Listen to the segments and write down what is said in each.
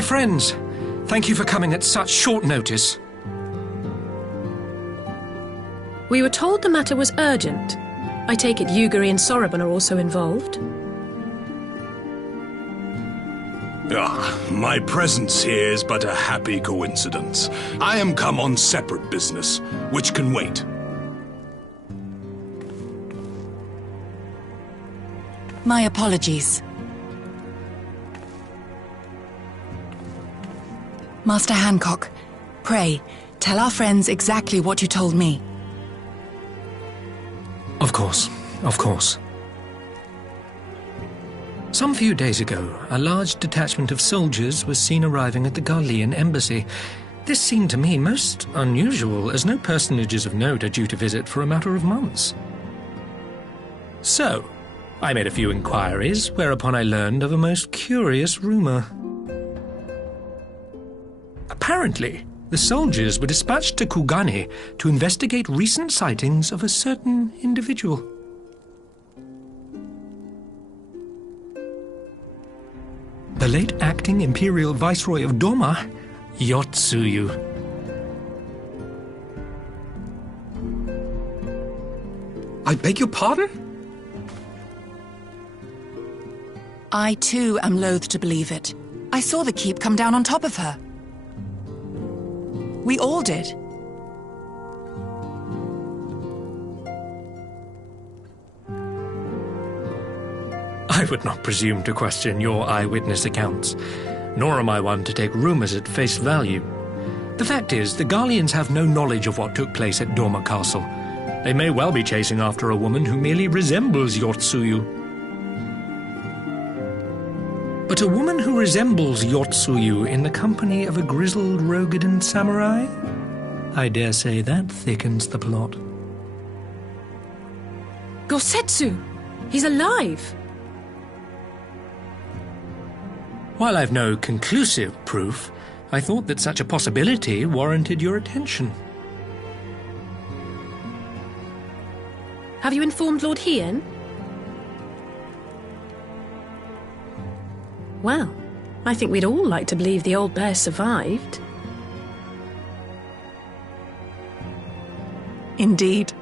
My friends, thank you for coming at such short notice. We were told the matter was urgent. I take it Yugiri and Soroban are also involved. My presence here is but a happy coincidence. I am come on separate business, which can wait. My apologies. Master Hancock, pray, tell our friends exactly what you told me. Of course, of course. Some few days ago, a large detachment of soldiers was seen arriving at the Garlean embassy. This seemed to me most unusual, as no personages of note are due to visit for a matter of months. So, I made a few inquiries, whereupon I learned of a most curious rumor. Apparently, the soldiers were dispatched to Kugani to investigate recent sightings of a certain individual. The late acting Imperial Viceroy of Doma, Yotsuyu. I beg your pardon? I too am loath to believe it. I saw the keep come down on top of her. We all did. I would not presume to question your eyewitness accounts, nor am I one to take rumors at face value. The fact is, the Garleans have no knowledge of what took place at Doma Castle. They may well be chasing after a woman who merely resembles Yotsuyu. But a woman who resembles Yotsuyu in the company of a grizzled Rogadan samurai? I dare say that thickens the plot. Gosetsu! He's alive! While I've no conclusive proof, I thought that such a possibility warranted your attention. Have you informed Lord Hien? Well, I think we'd all like to believe the old bear survived. Indeed.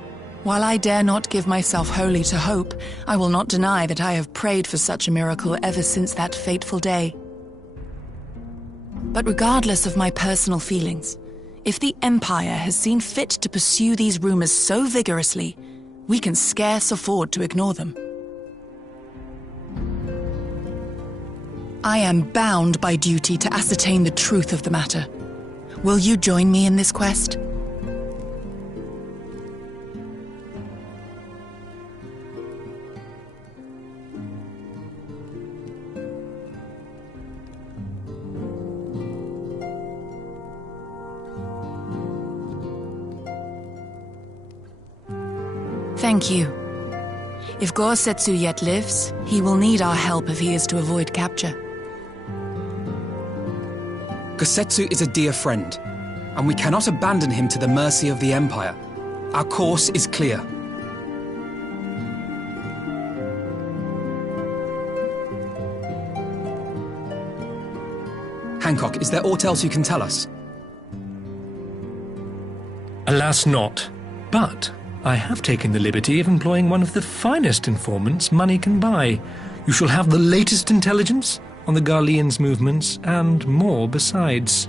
While I dare not give myself wholly to hope, I will not deny that I have prayed for such a miracle ever since that fateful day. But regardless of my personal feelings, if the Empire has seen fit to pursue these rumors so vigorously, we can scarce afford to ignore them. I am bound by duty to ascertain the truth of the matter. Will you join me in this quest? Thank you. If Gosetsu yet lives, he will need our help if he is to avoid capture. Gosetsu is a dear friend, and we cannot abandon him to the mercy of the Empire. Our course is clear. Hancock, is there aught else you can tell us? Alas not, but I have taken the liberty of employing one of the finest informants money can buy. You shall have the latest intelligence on the Garleans' movements, and more besides.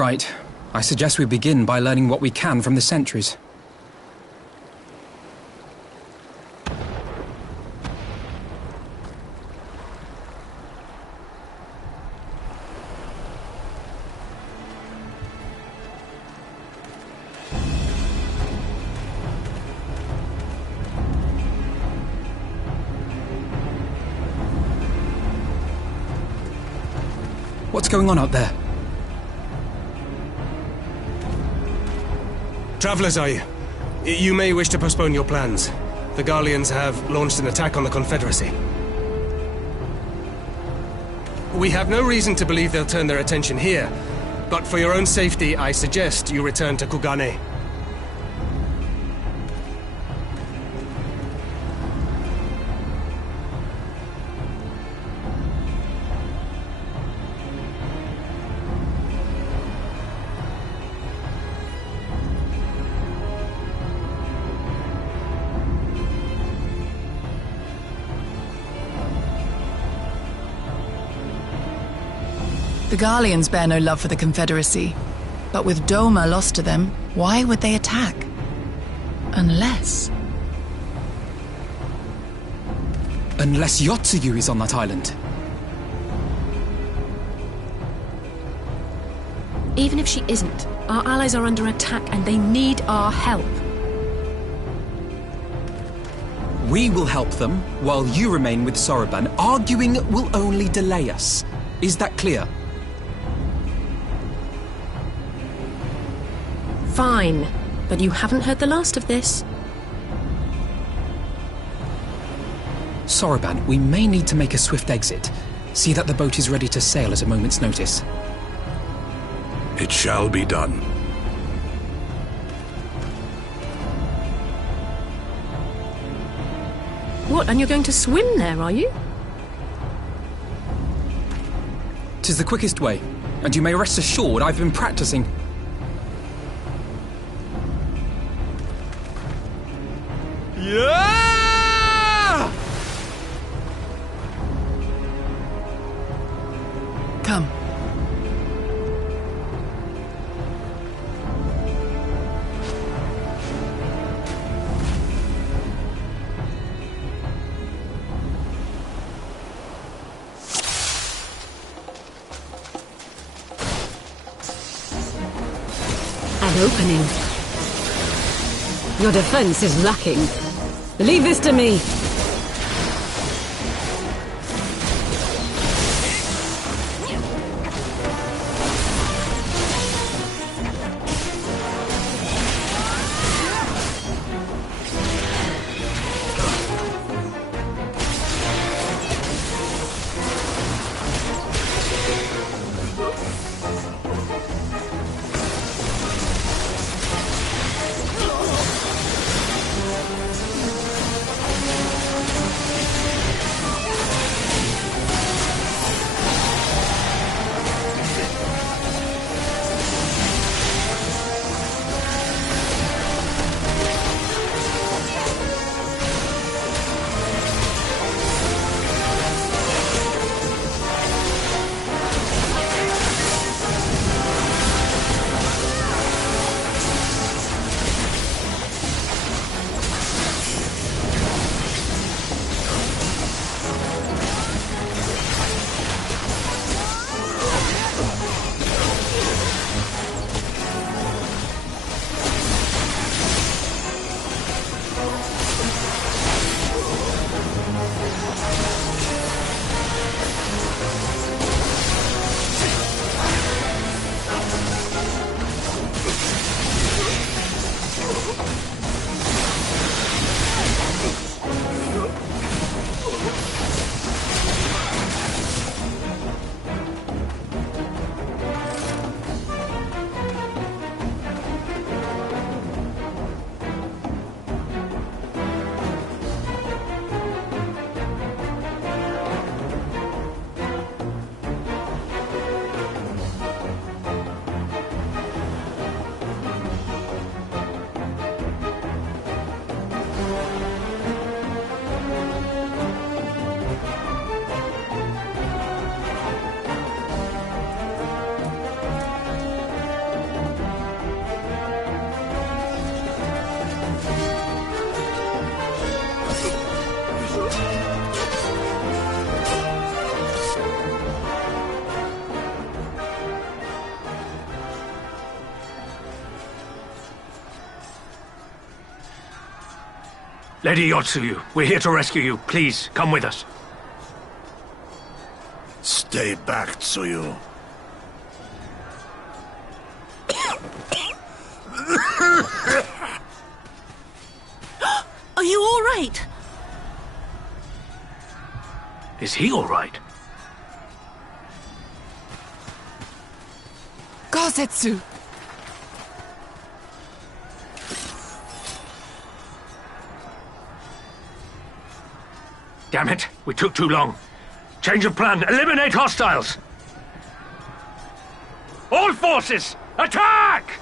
Right. I suggest we begin by learning what we can from the sentries. What's going on out there? Travelers, are you? You may wish to postpone your plans. The Garleans have launched an attack on the Confederacy. We have no reason to believe they'll turn their attention here, but for your own safety, I suggest you return to Kugane. The Garleans bear no love for the Confederacy, but with Doma lost to them, why would they attack? Unless Yotsuyu is on that island. Even if she isn't, our allies are under attack and they need our help. We will help them, while you remain with Soroban. Arguing will only delay us. Is that clear? Fine, but you haven't heard the last of this. Soroban, we may need to make a swift exit. See that the boat is ready to sail at a moment's notice. It shall be done. What, and you're going to swim there, are you? 'Tis the quickest way, and you may rest assured I've been practicing. Yeah! come. An opening. Your defense is lacking. Leave this to me. Lady Yotsuyu, we're here to rescue you. Please, come with us. Stay back, Tsuyu. Are you all right? Is he all right? Gazetsu! Damn it, we took too long. Change of plan, eliminate hostiles! All forces, attack!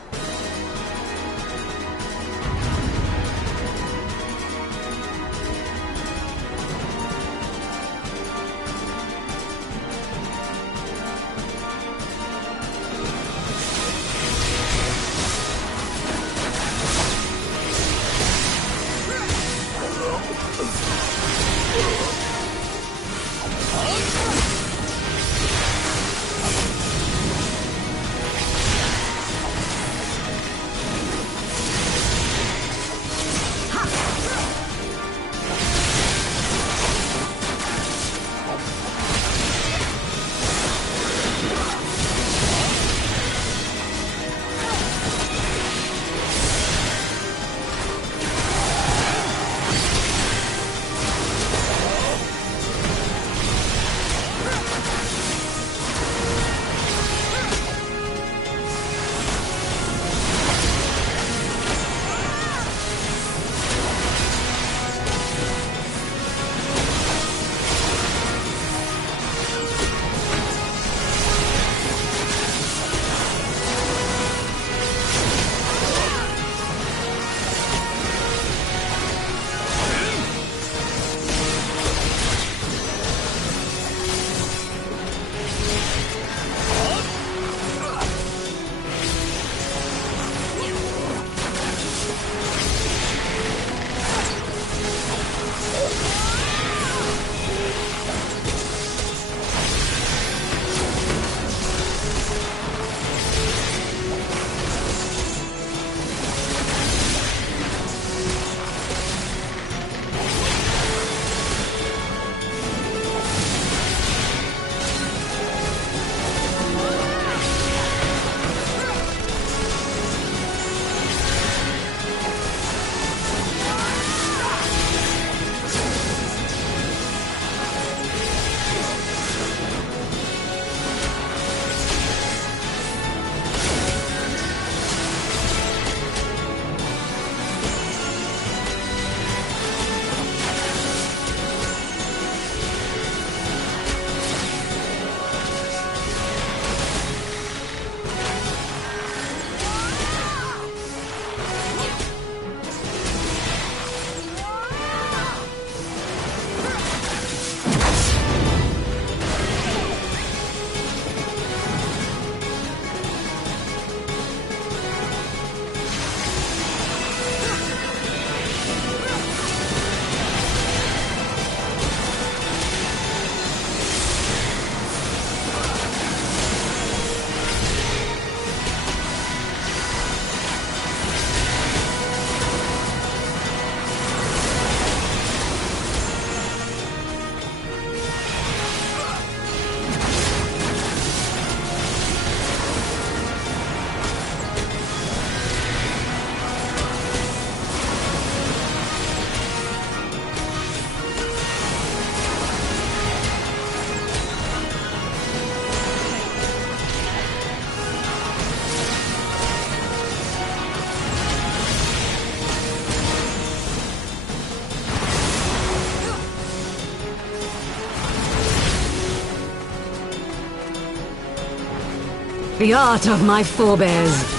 The art of my forebears.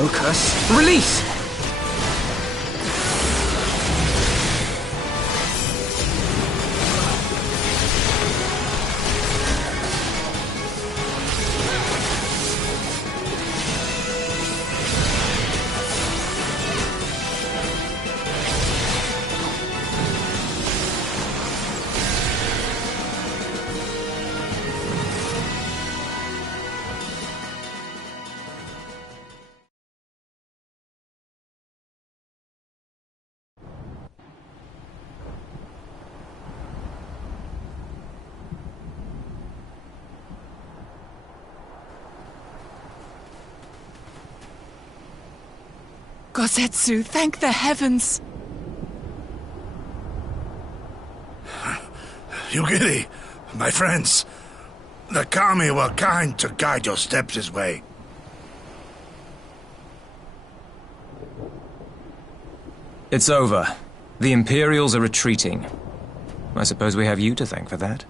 Focus. Release! Gosetsu, thank the heavens! Yugiri, my friends, the Kami were kind to guide your steps this way. It's over. The Imperials are retreating. I suppose we have you to thank for that.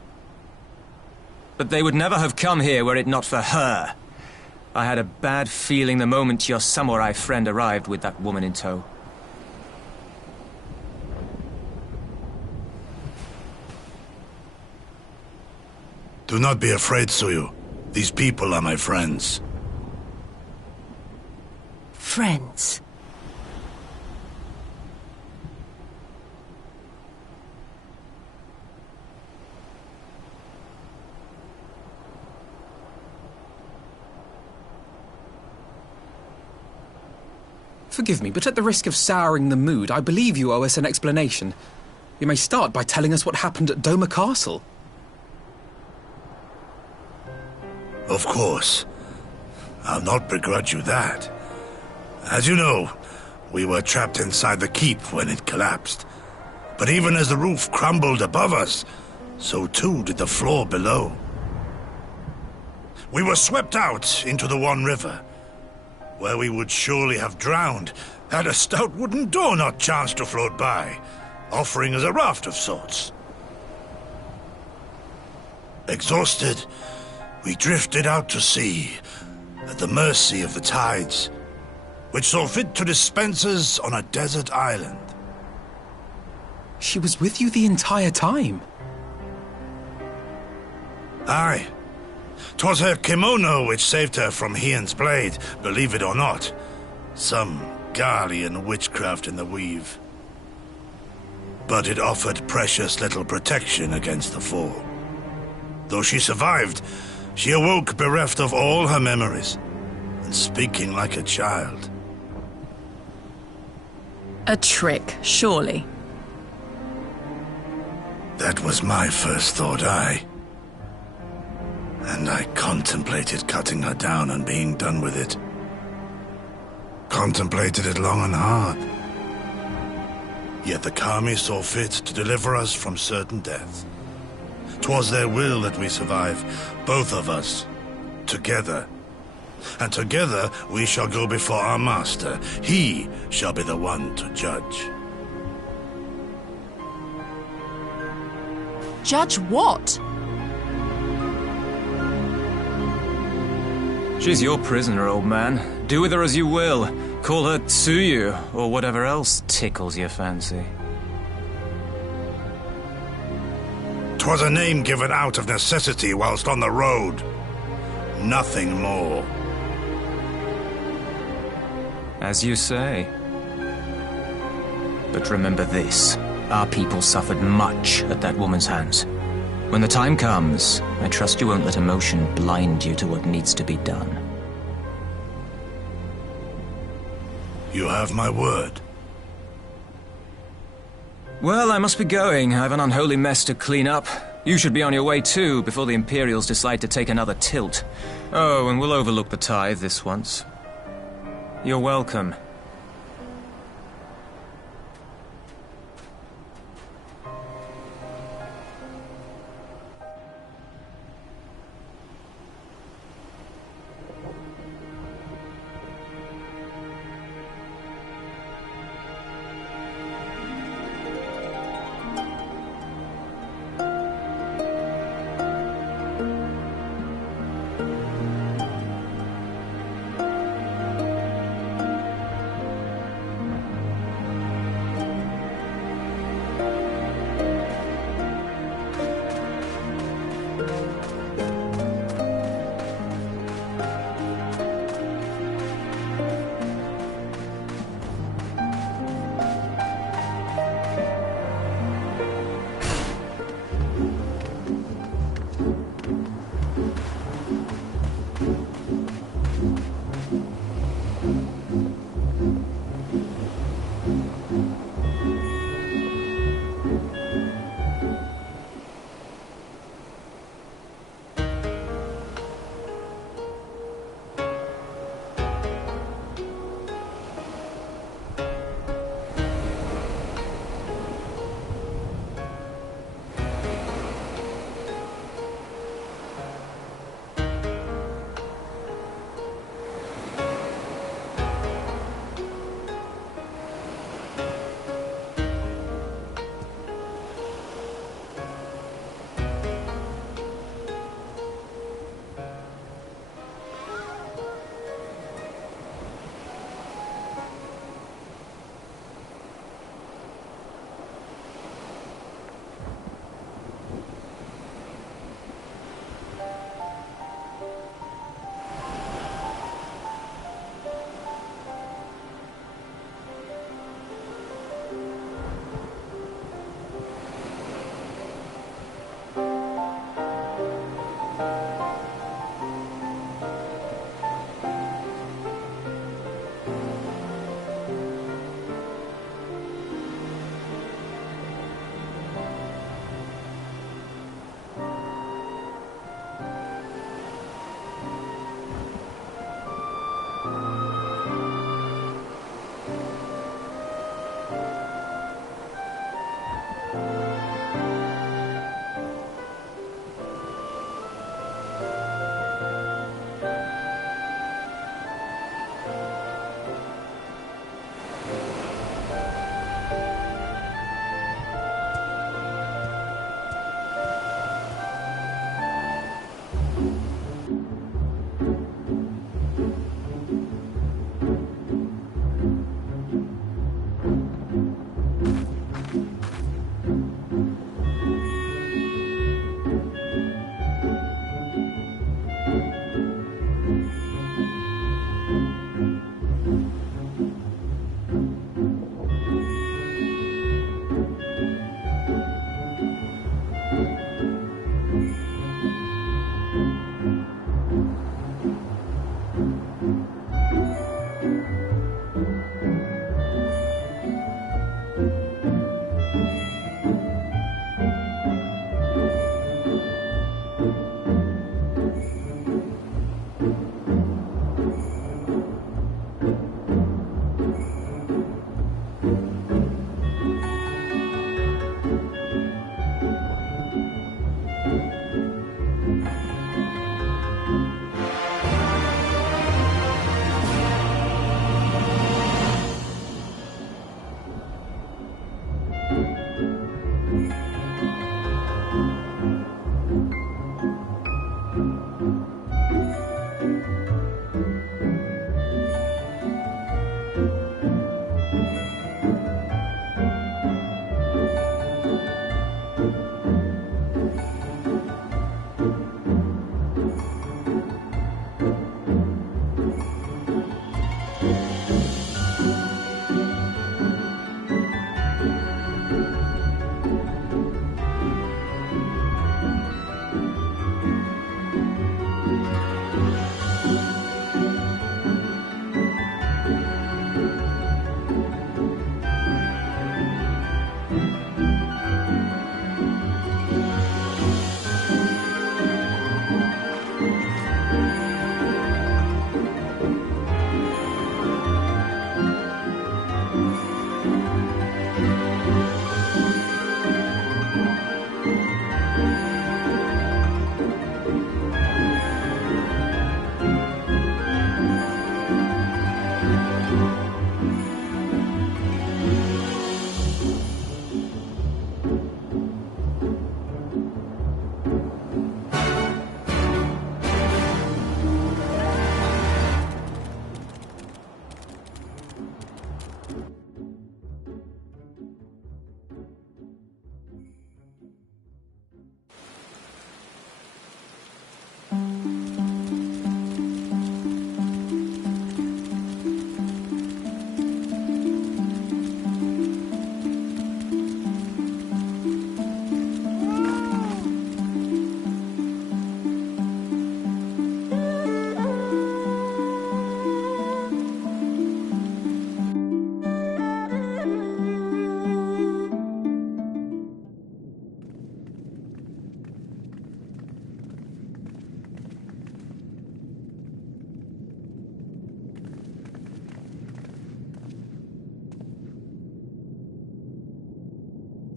But they would never have come here were it not for her. I had a bad feeling the moment your samurai friend arrived with that woman in tow. Do not be afraid, Suyu. These people are my friends. Friends. Forgive me, but at the risk of souring the mood, I believe you owe us an explanation. You may start by telling us what happened at Doma Castle. Of course. I'll not begrudge you that. As you know, we were trapped inside the keep when it collapsed. But even as the roof crumbled above us, so too did the floor below. We were swept out into the One River, where we would surely have drowned had a stout wooden door not chanced to float by, offering us a raft of sorts. Exhausted, we drifted out to sea, at the mercy of the tides, which saw fit to dispense us on a desert island. She was with you the entire time? Aye. 'Twas her kimono which saved her from Hien's blade, believe it or not. Some Garlean witchcraft in the weave. But it offered precious little protection against the fall. Though she survived, she awoke bereft of all her memories, and speaking like a child. A trick, surely. That was my first thought, aye. And I contemplated cutting her down and being done with it. Contemplated it long and hard. Yet the Kami saw fit to deliver us from certain death. 'Twas their will that we survive, both of us, together. And together we shall go before our master. He shall be the one to judge. Judge what? She's your prisoner, old man. Do with her as you will. Call her Tsuyu, or whatever else tickles your fancy. 'Twas a name given out of necessity whilst on the road. Nothing more. As you say. But remember this. Our people suffered much at that woman's hands. When the time comes, I trust you won't let emotion blind you to what needs to be done. You have my word. Well, I must be going. I have an unholy mess to clean up. You should be on your way too, before the Imperials decide to take another tilt. Oh, and we'll overlook the tithe this once. You're welcome.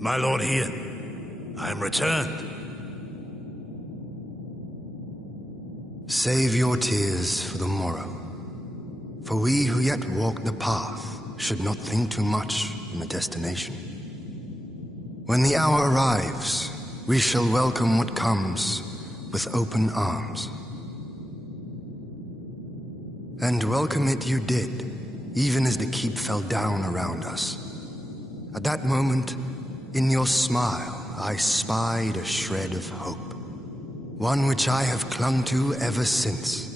My Lord Ian, I am returned. Save your tears for the morrow. For we who yet walk the path should not think too much on the destination. When the hour arrives, we shall welcome what comes with open arms. And welcome it you did, even as the keep fell down around us. At that moment, in your smile, I spied a shred of hope. One which I have clung to ever since.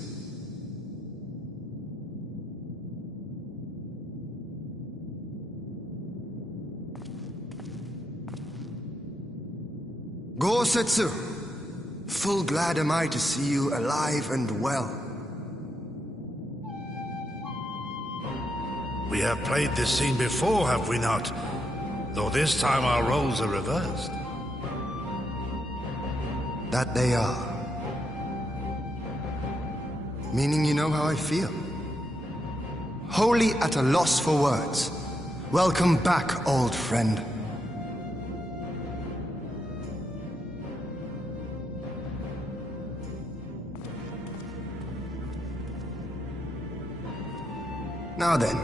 Gosetsu, full glad am I to see you alive and well. We have played this scene before, have we not? Though this time our roles are reversed. That they are. Meaning you know how I feel. Wholly at a loss for words. Welcome back, old friend. Now then,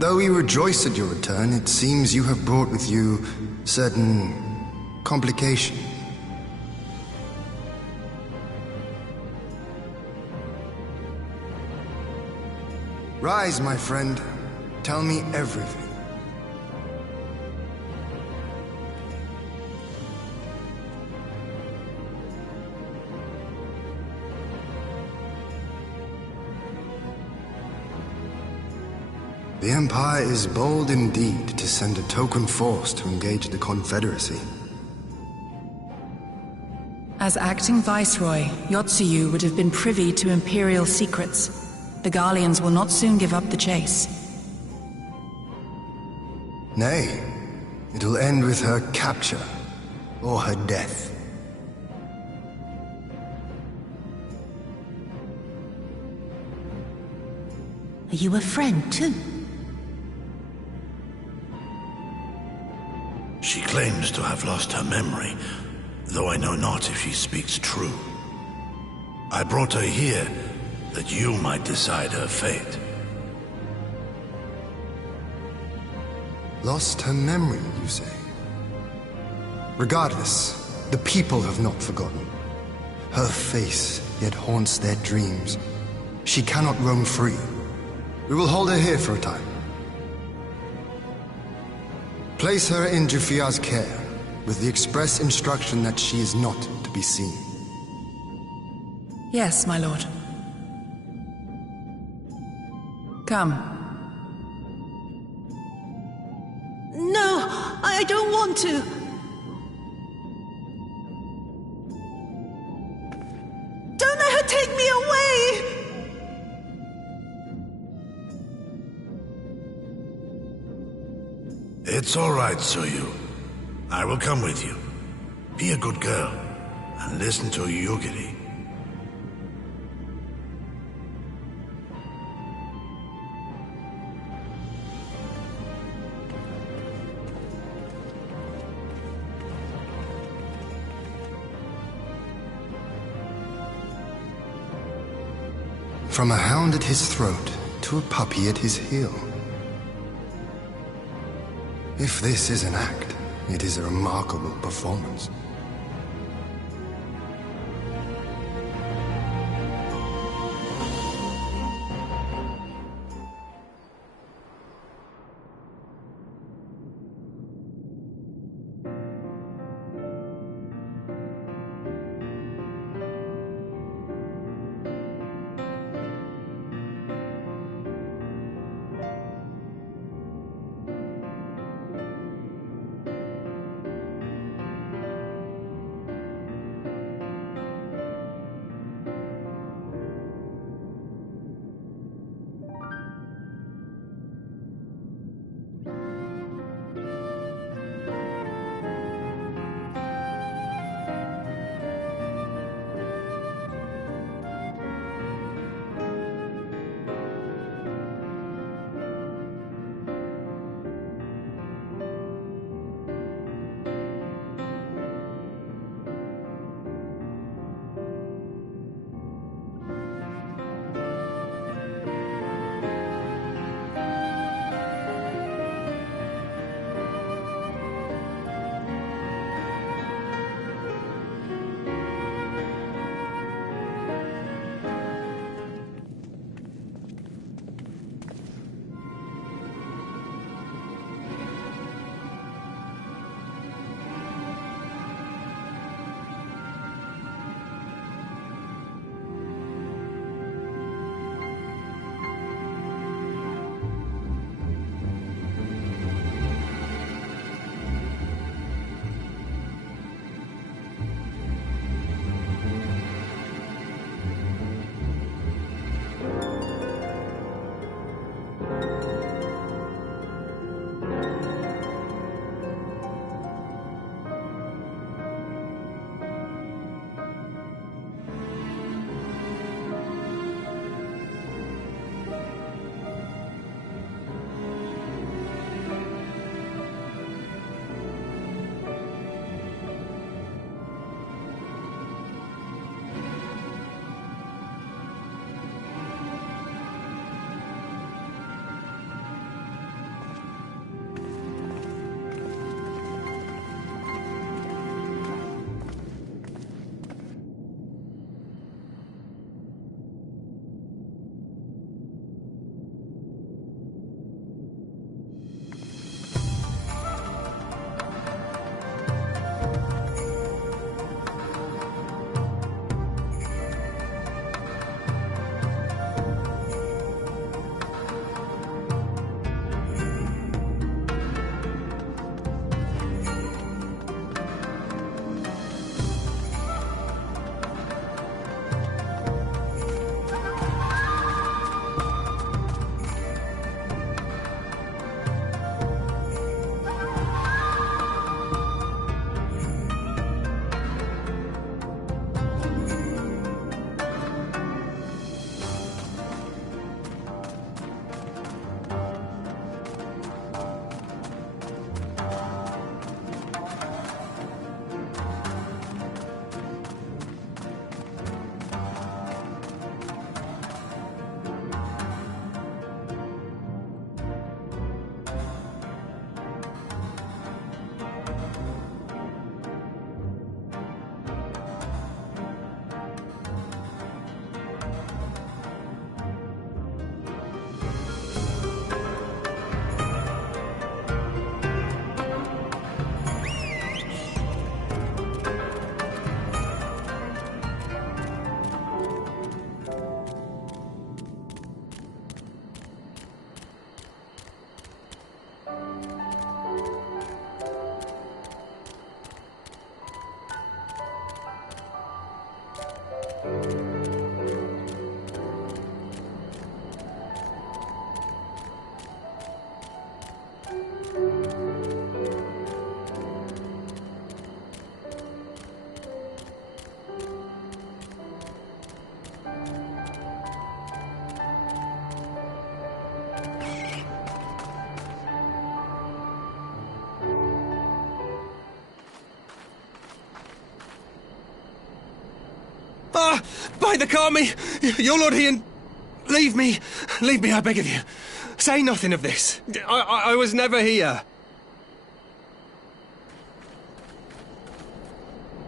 though we rejoice at your return, it seems you have brought with you certain complications. Rise, my friend. Tell me everything. The Empire is bold indeed to send a token force to engage the Confederacy. As acting Viceroy, Yotsuyu would have been privy to Imperial secrets. The Garleans will not soon give up the chase. Nay, it'll end with her capture, or her death. Are you a friend, too? She claims to have lost her memory, though I know not if she speaks true. I brought her here that you might decide her fate. Lost her memory, you say? Regardless, the people have not forgotten. Her face yet haunts their dreams. She cannot roam free. We will hold her here for a time. Place her in Jufia's care, with the express instruction that she is not to be seen. Yes, my lord. Come. No, I don't want to. Don't let her take me away! It's all right, Tsuyu. I will come with you. Be a good girl, and listen to Yugiri. From a hound at his throat to a puppy at his heel. If this is an act, it is a remarkable performance. By the Kami! Your Lord Ian! Leave me! Leave me, I beg of you. Say nothing of this. I was never here.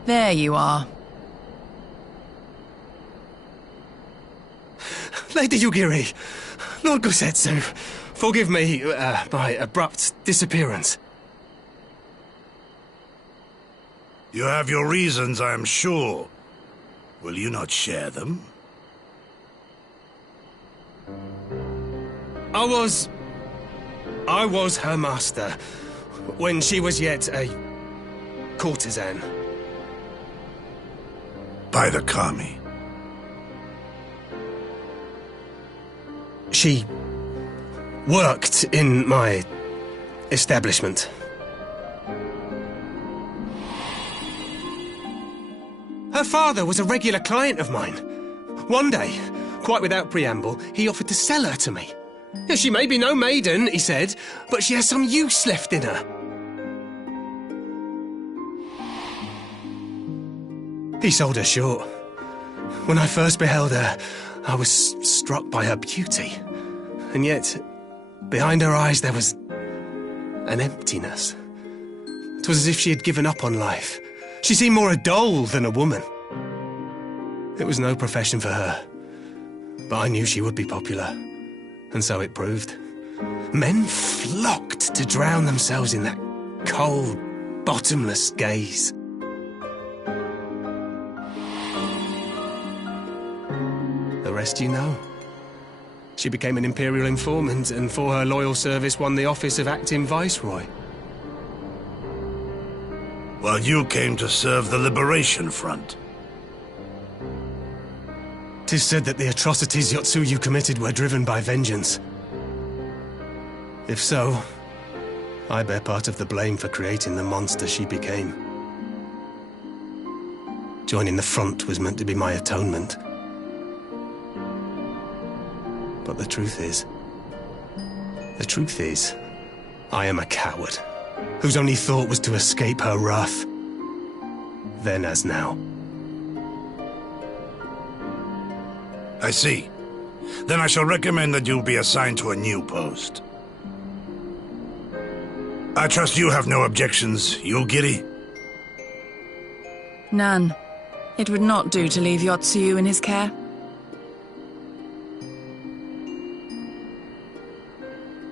There you are. Lady Yugiri, Lord Gosetsu, forgive me my abrupt disappearance. You have your reasons, I am sure. Will you not share them? I was her master when she was yet a courtesan. By the Kami. She worked in my establishment. Her father was a regular client of mine. One day, quite without preamble, he offered to sell her to me. She may be no maiden, he said, but she has some use left in her. He sold her short. When I first beheld her, I was struck by her beauty. And yet, behind her eyes there was an emptiness. It was as if she had given up on life. She seemed more a doll than a woman. It was no profession for her, but I knew she would be popular, and so it proved. Men flocked to drown themselves in that cold, bottomless gaze. The rest you know. She became an imperial informant, and for her loyal service won the office of acting viceroy. While you came to serve the Liberation Front. 'Tis said that the atrocities Yotsuyu committed were driven by vengeance. If so, I bear part of the blame for creating the monster she became. Joining the front was meant to be my atonement. But the truth is, I am a coward, whose only thought was to escape her wrath, then as now. I see. Then I shall recommend that you be assigned to a new post. I trust you have no objections, Yugiri? None. It would not do to leave Yotsuyu in his care.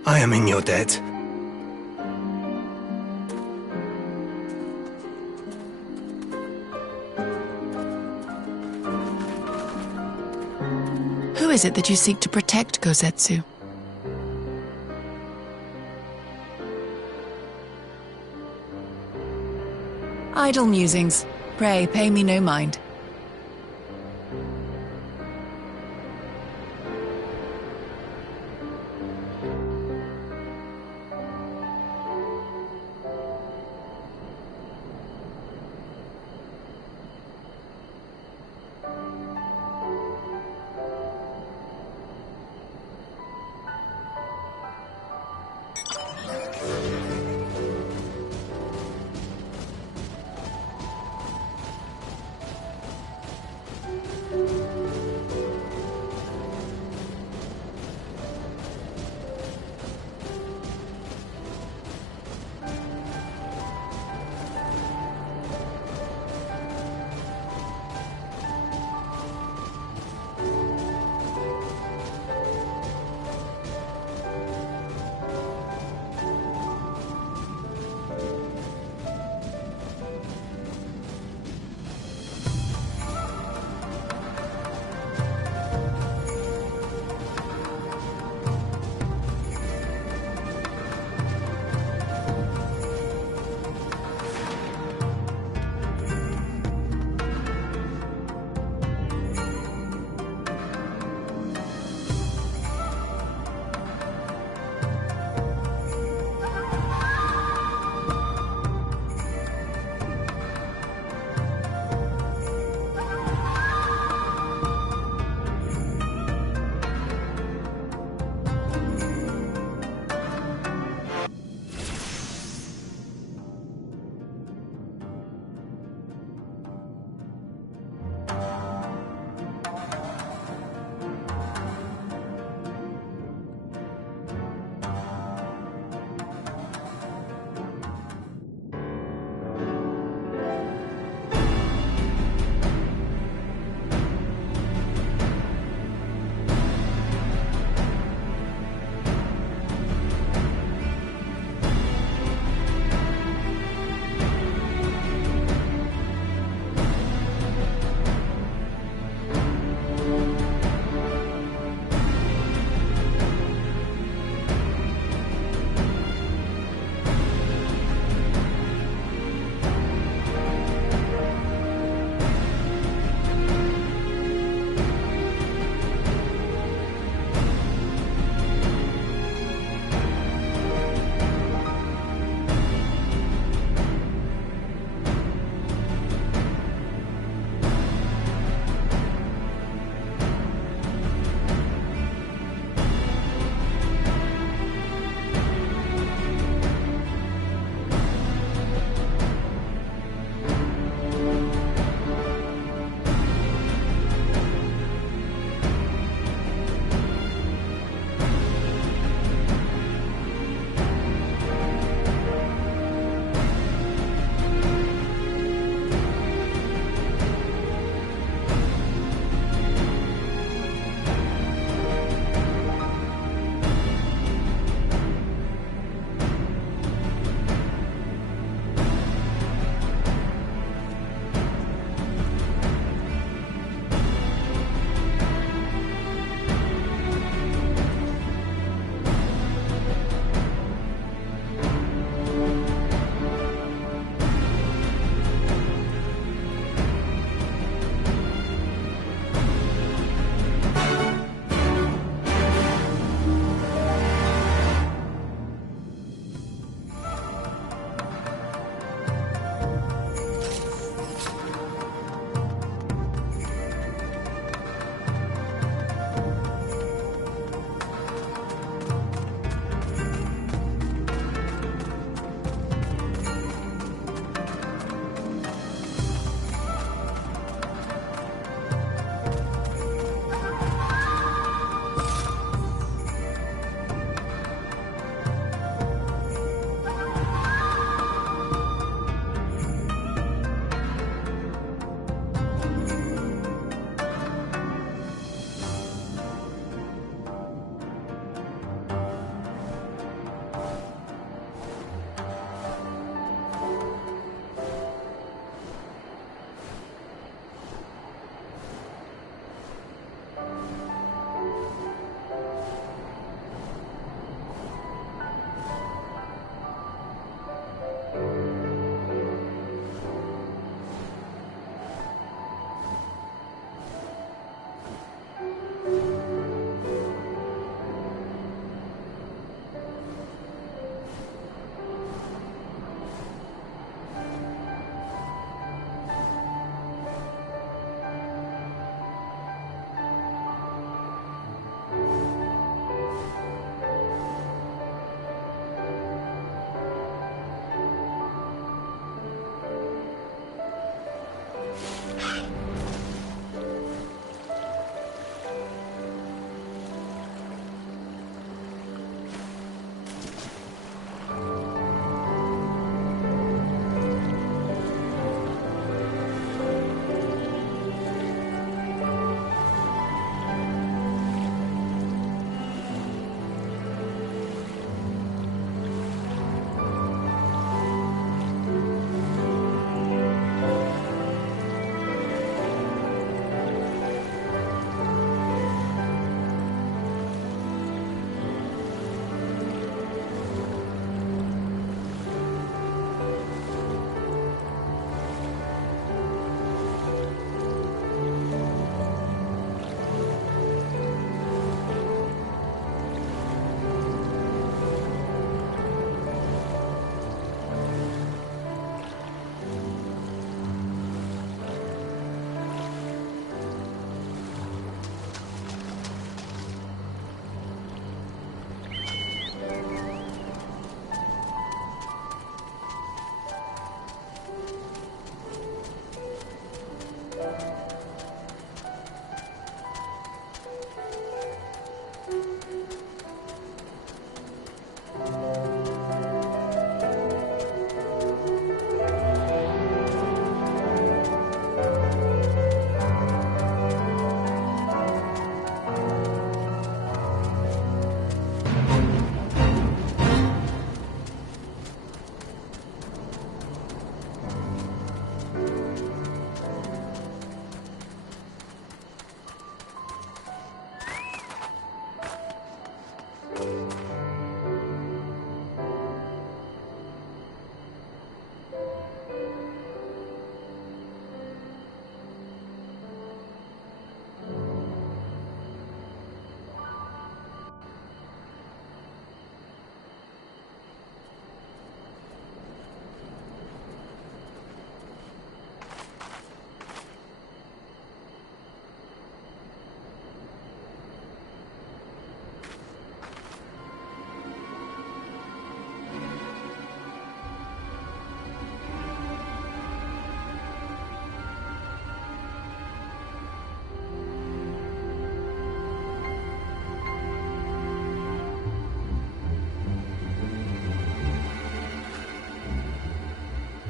I am in your debt. Who is it that you seek to protect, Gosetsu? Idle musings. Pray, pay me no mind.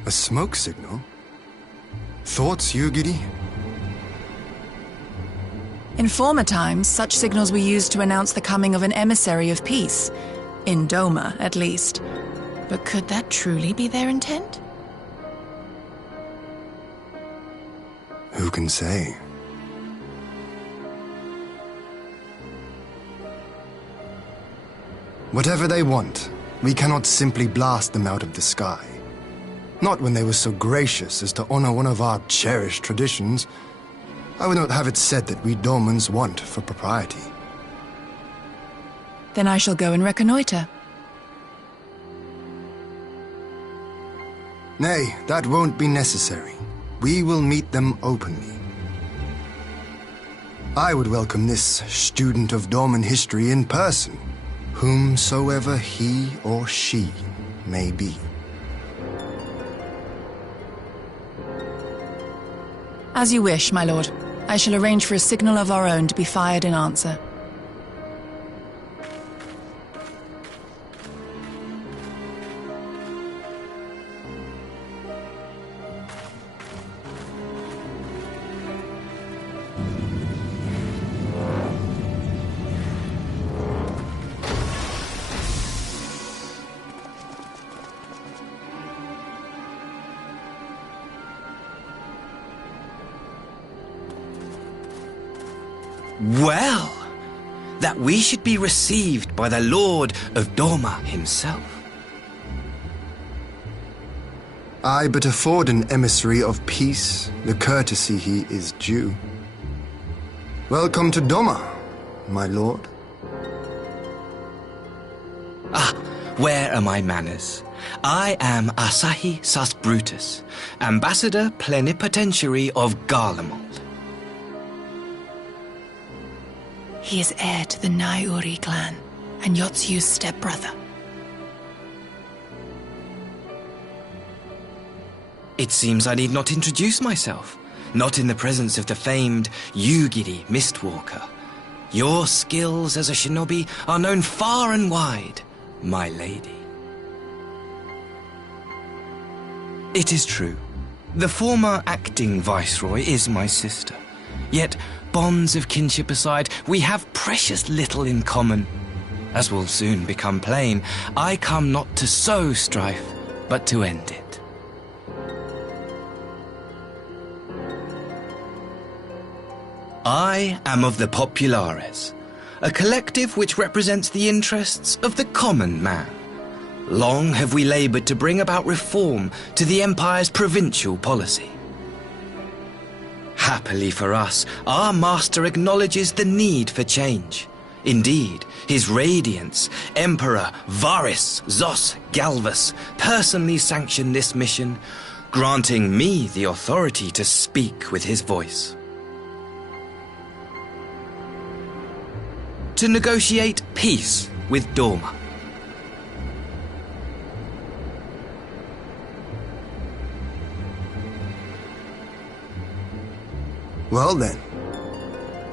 A smoke signal? Thoughts, Yugiri? In former times, such signals were used to announce the coming of an emissary of peace. In Doma, at least. But could that truly be their intent? Who can say? Whatever they want, we cannot simply blast them out of the sky. Not when they were so gracious as to honor one of our cherished traditions. I would not have it said that we Domans want for propriety. Then I shall go and reconnoiter. Nay, that won't be necessary. We will meet them openly. I would welcome this student of Dorman history in person, whomsoever he or she may be. As you wish, my lord. I shall arrange for a signal of our own to be fired in answer. Well, that we should be received by the Lord of Doma himself. I but afford an emissary of peace the courtesy he is due. Welcome to Doma, my lord. Ah, where are my manners? I am Asahi Sus Brutus, ambassador plenipotentiary of Garlemald. He is heir to the Naiuri clan, and Yotsu's stepbrother. It seems I need not introduce myself, not in the presence of the famed Yugiri Mistwalker. Your skills as a shinobi are known far and wide, my lady. It is true, the former acting viceroy is my sister, yet bonds of kinship aside, we have precious little in common. As will soon become plain, I come not to sow strife, but to end it. I am of the Populares, a collective which represents the interests of the common man. Long have we labored to bring about reform to the Empire's provincial policy. Happily for us, our master acknowledges the need for change. Indeed, His Radiance, Emperor Varys Zos Galvus, personally sanctioned this mission, granting me the authority to speak with his voice. To negotiate peace with Doma. Well then,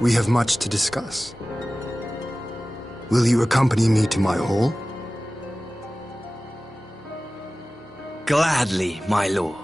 we have much to discuss. Will you accompany me to my hall? Gladly, my lord.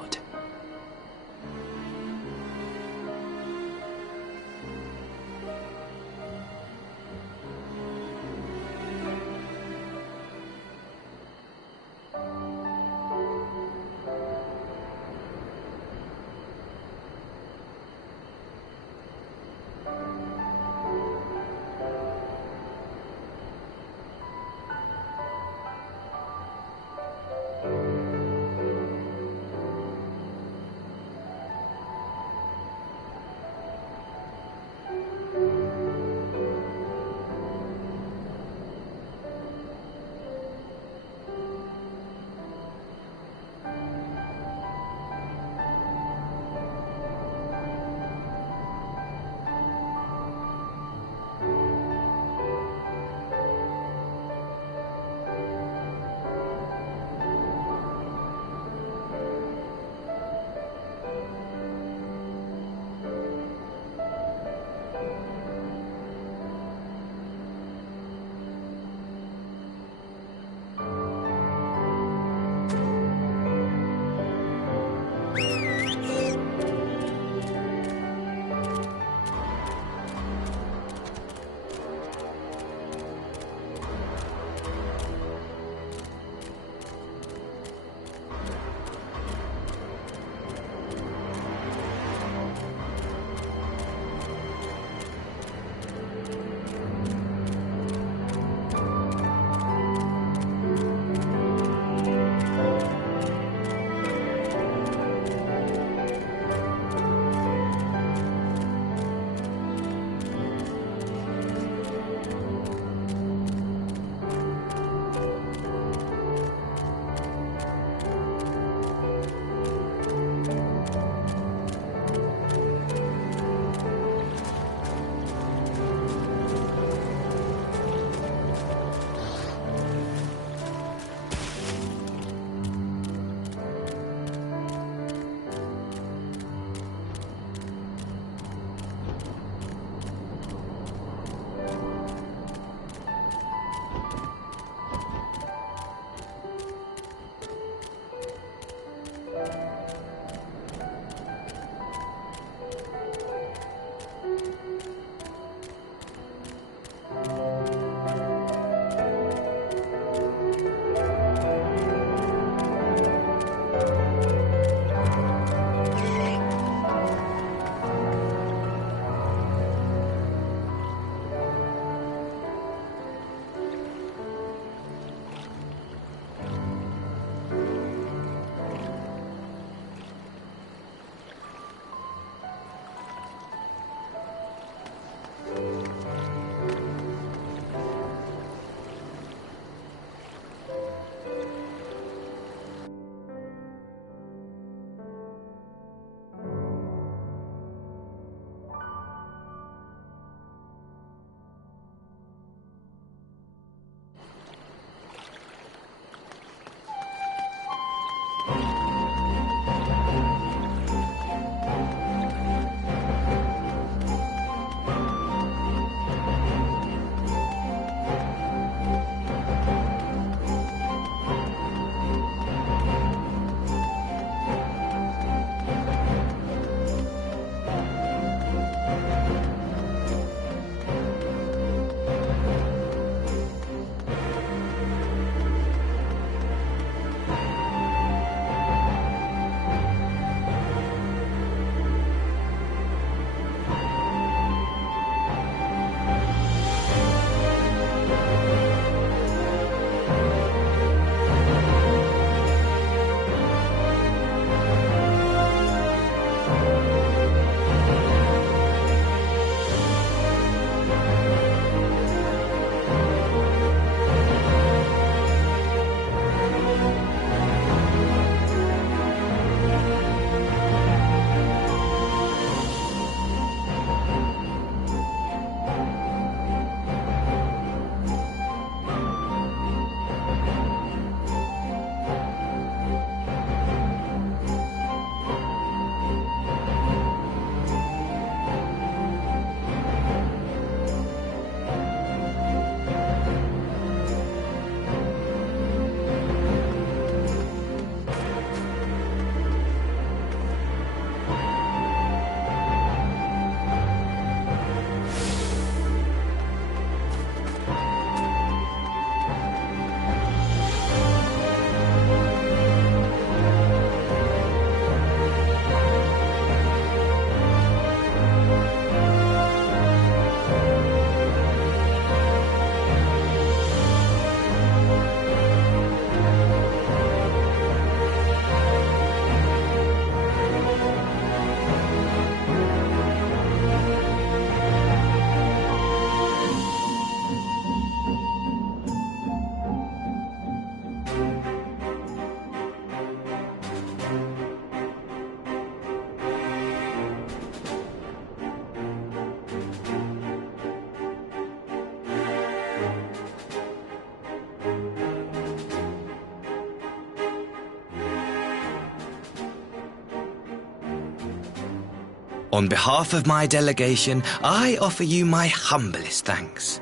On behalf of my delegation, I offer you my humblest thanks.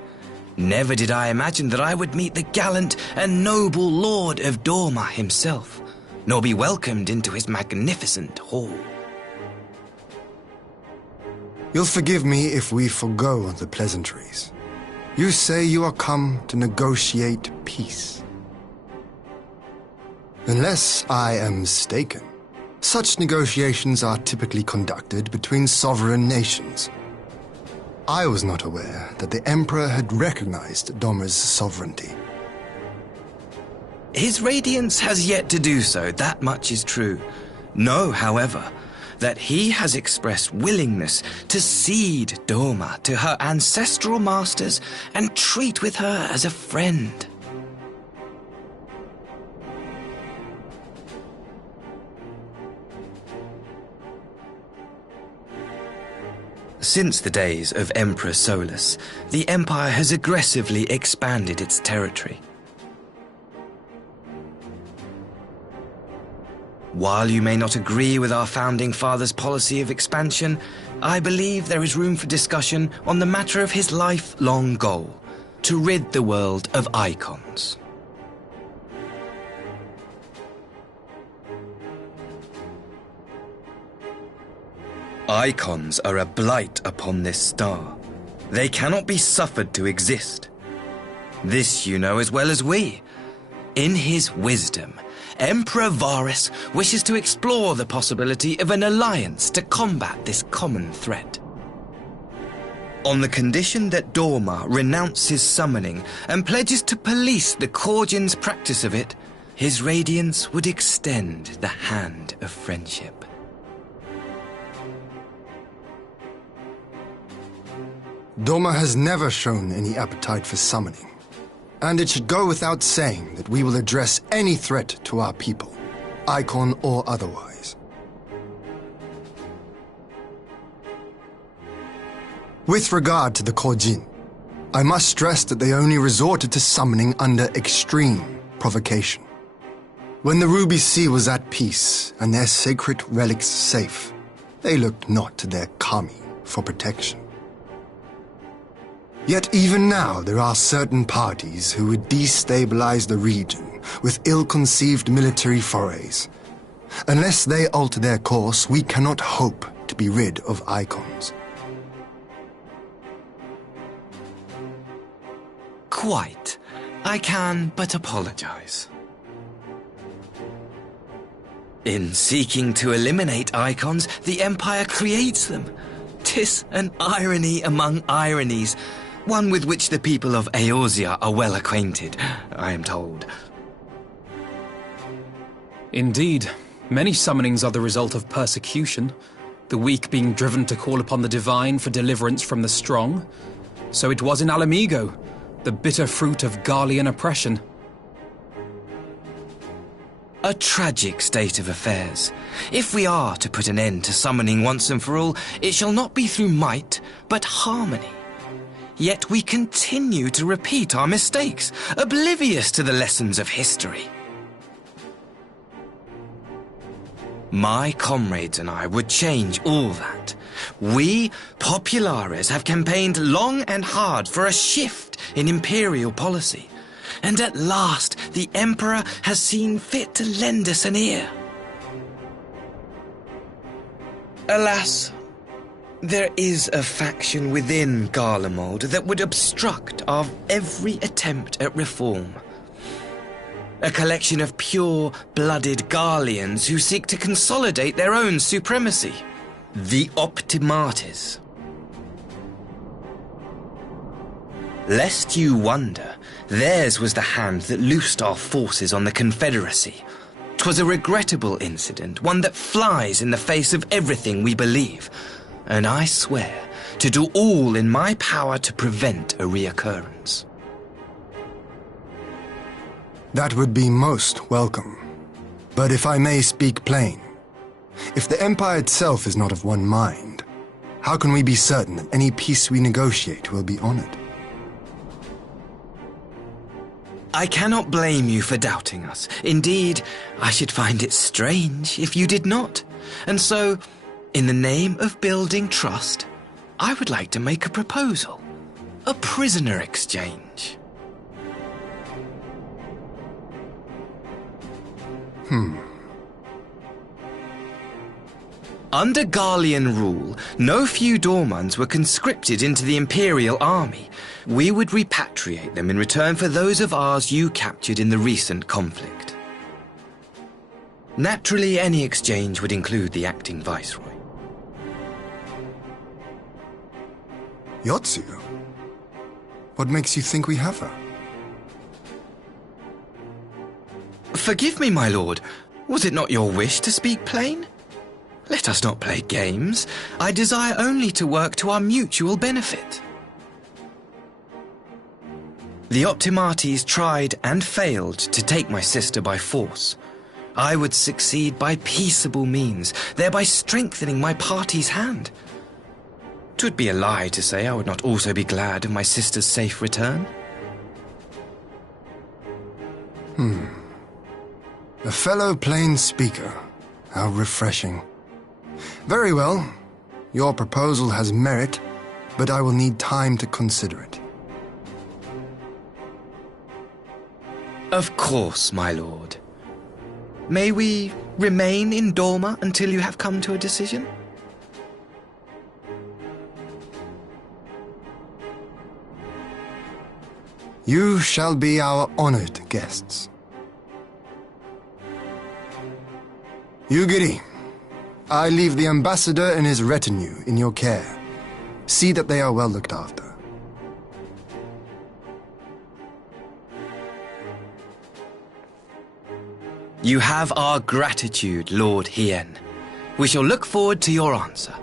Never did I imagine that I would meet the gallant and noble Lord of Dorma himself, nor be welcomed into his magnificent hall. You'll forgive me if we forgo the pleasantries. You say you are come to negotiate peace. Unless I am mistaken, such negotiations are typically conducted between sovereign nations. I was not aware that the Emperor had recognized Dorma's sovereignty. His Radiance has yet to do so, that much is true. Know, however, that he has expressed willingness to cede Dorma to her ancestral masters and treat with her as a friend. Since the days of Emperor Solus, the Empire has aggressively expanded its territory. While you may not agree with our founding father's policy of expansion, I believe there is room for discussion on the matter of his lifelong goal, to rid the world of icons. Icons are a blight upon this star. They cannot be suffered to exist. This you know as well as we. In his wisdom, Emperor Varus wishes to explore the possibility of an alliance to combat this common threat. On the condition that Dorma renounces summoning and pledges to police the Korgians' practice of it, his Radiance would extend the hand of friendship. Dorma has never shown any appetite for summoning, and it should go without saying that we will address any threat to our people, icon or otherwise. With regard to the Korjin, I must stress that they only resorted to summoning under extreme provocation. When the Ruby Sea was at peace and their sacred relics safe, they looked not to their kami for protection. Yet even now there are certain parties who would destabilize the region with ill-conceived military forays. Unless they alter their course, we cannot hope to be rid of icons. Quite. I can but apologize. In seeking to eliminate icons, the Empire creates them. 'Tis an irony among ironies, one with which the people of Eorzea are well acquainted, I am told. Indeed, many summonings are the result of persecution, the weak being driven to call upon the divine for deliverance from the strong. So it was in Alamigo, the bitter fruit of Garlean oppression. A tragic state of affairs. If we are to put an end to summoning once and for all, it shall not be through might, but harmony. Yet we continue to repeat our mistakes, oblivious to the lessons of history. My comrades and I would change all that. We, Populares, have campaigned long and hard for a shift in imperial policy. And at last, the Emperor has seen fit to lend us an ear. Alas, there is a faction within Garlemald that would obstruct our every attempt at reform. A collection of pure-blooded Garleans who seek to consolidate their own supremacy. The Optimates. Lest you wonder, theirs was the hand that loosed our forces on the Confederacy. 'Twas a regrettable incident, one that flies in the face of everything we believe, and I swear to do all in my power to prevent a reoccurrence. That would be most welcome. But if I may speak plain, if the Empire itself is not of one mind, how can we be certain that any peace we negotiate will be honored? I cannot blame you for doubting us. Indeed, I should find it strange if you did not. And so, In the name of building trust, I would like to make a proposal. A prisoner exchange. Under Garlean rule, no few Dormans were conscripted into the Imperial army. We would repatriate them in return for those of ours you captured in the recent conflict. Naturally, any exchange would include the acting Viceroy. Yotsu? What makes you think we have her? Forgive me, my lord. Was it not your wish to speak plain? Let us not play games. I desire only to work to our mutual benefit. The Optimates tried and failed to take my sister by force. I would succeed by peaceable means, thereby strengthening my party's hand. 'Twould be a lie to say I would not also be glad of my sister's safe return. A fellow plain speaker. How refreshing. Very well. Your proposal has merit, but I will need time to consider it. Of course, my lord. May we remain in Dorma until you have come to a decision? You shall be our honored guests. Yugiri, I leave the ambassador and his retinue in your care. See that they are well looked after. You have our gratitude, Lord Hien. We shall look forward to your answer.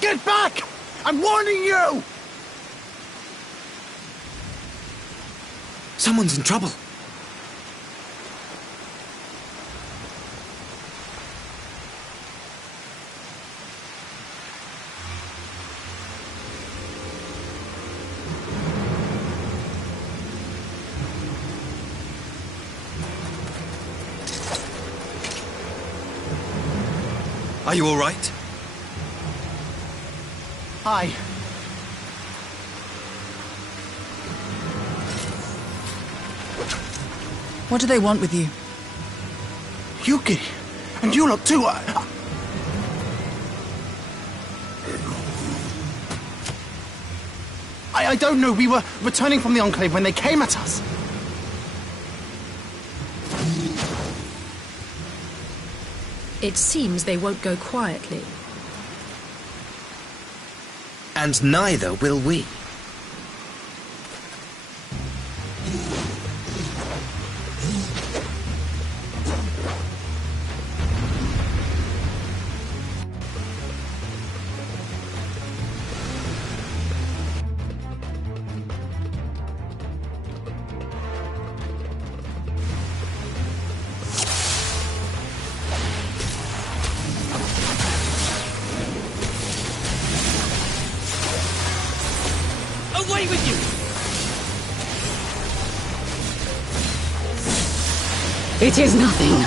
Get back! I'm warning you! Someone's in trouble. Are you all right? Hi. What do they want with you? Yuki! And you lot too! I don't know. We were returning from the Enclave when they came at us. It seems they won't go quietly. And neither will we. Away with you! It is nothing.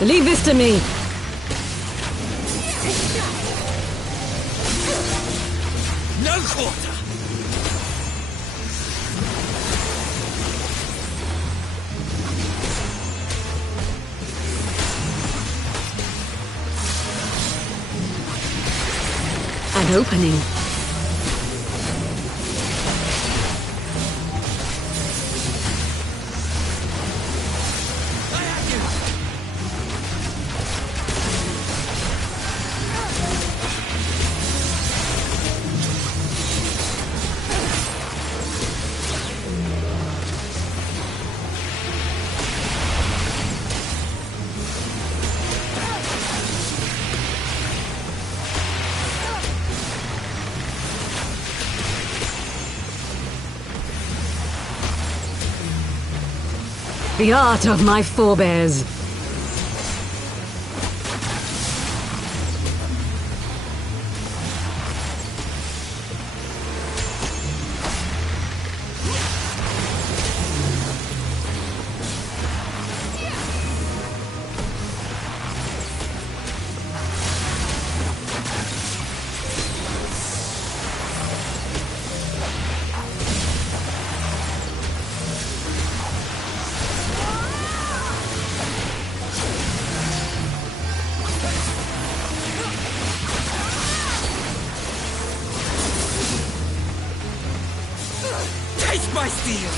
Leave this to me. No quarter! An opening. the art of my forebears. Taste my steel!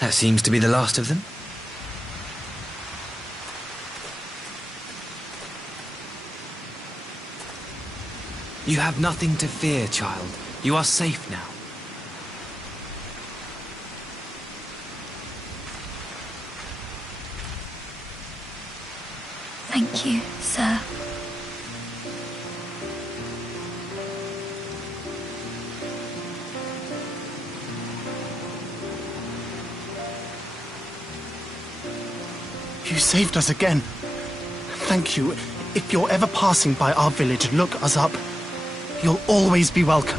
That seems to be the last of them. You have nothing to fear, child. You are safe now. Thank you, sir. You saved us again. Thank you. If you're ever passing by our village, look us up. You'll always be welcome.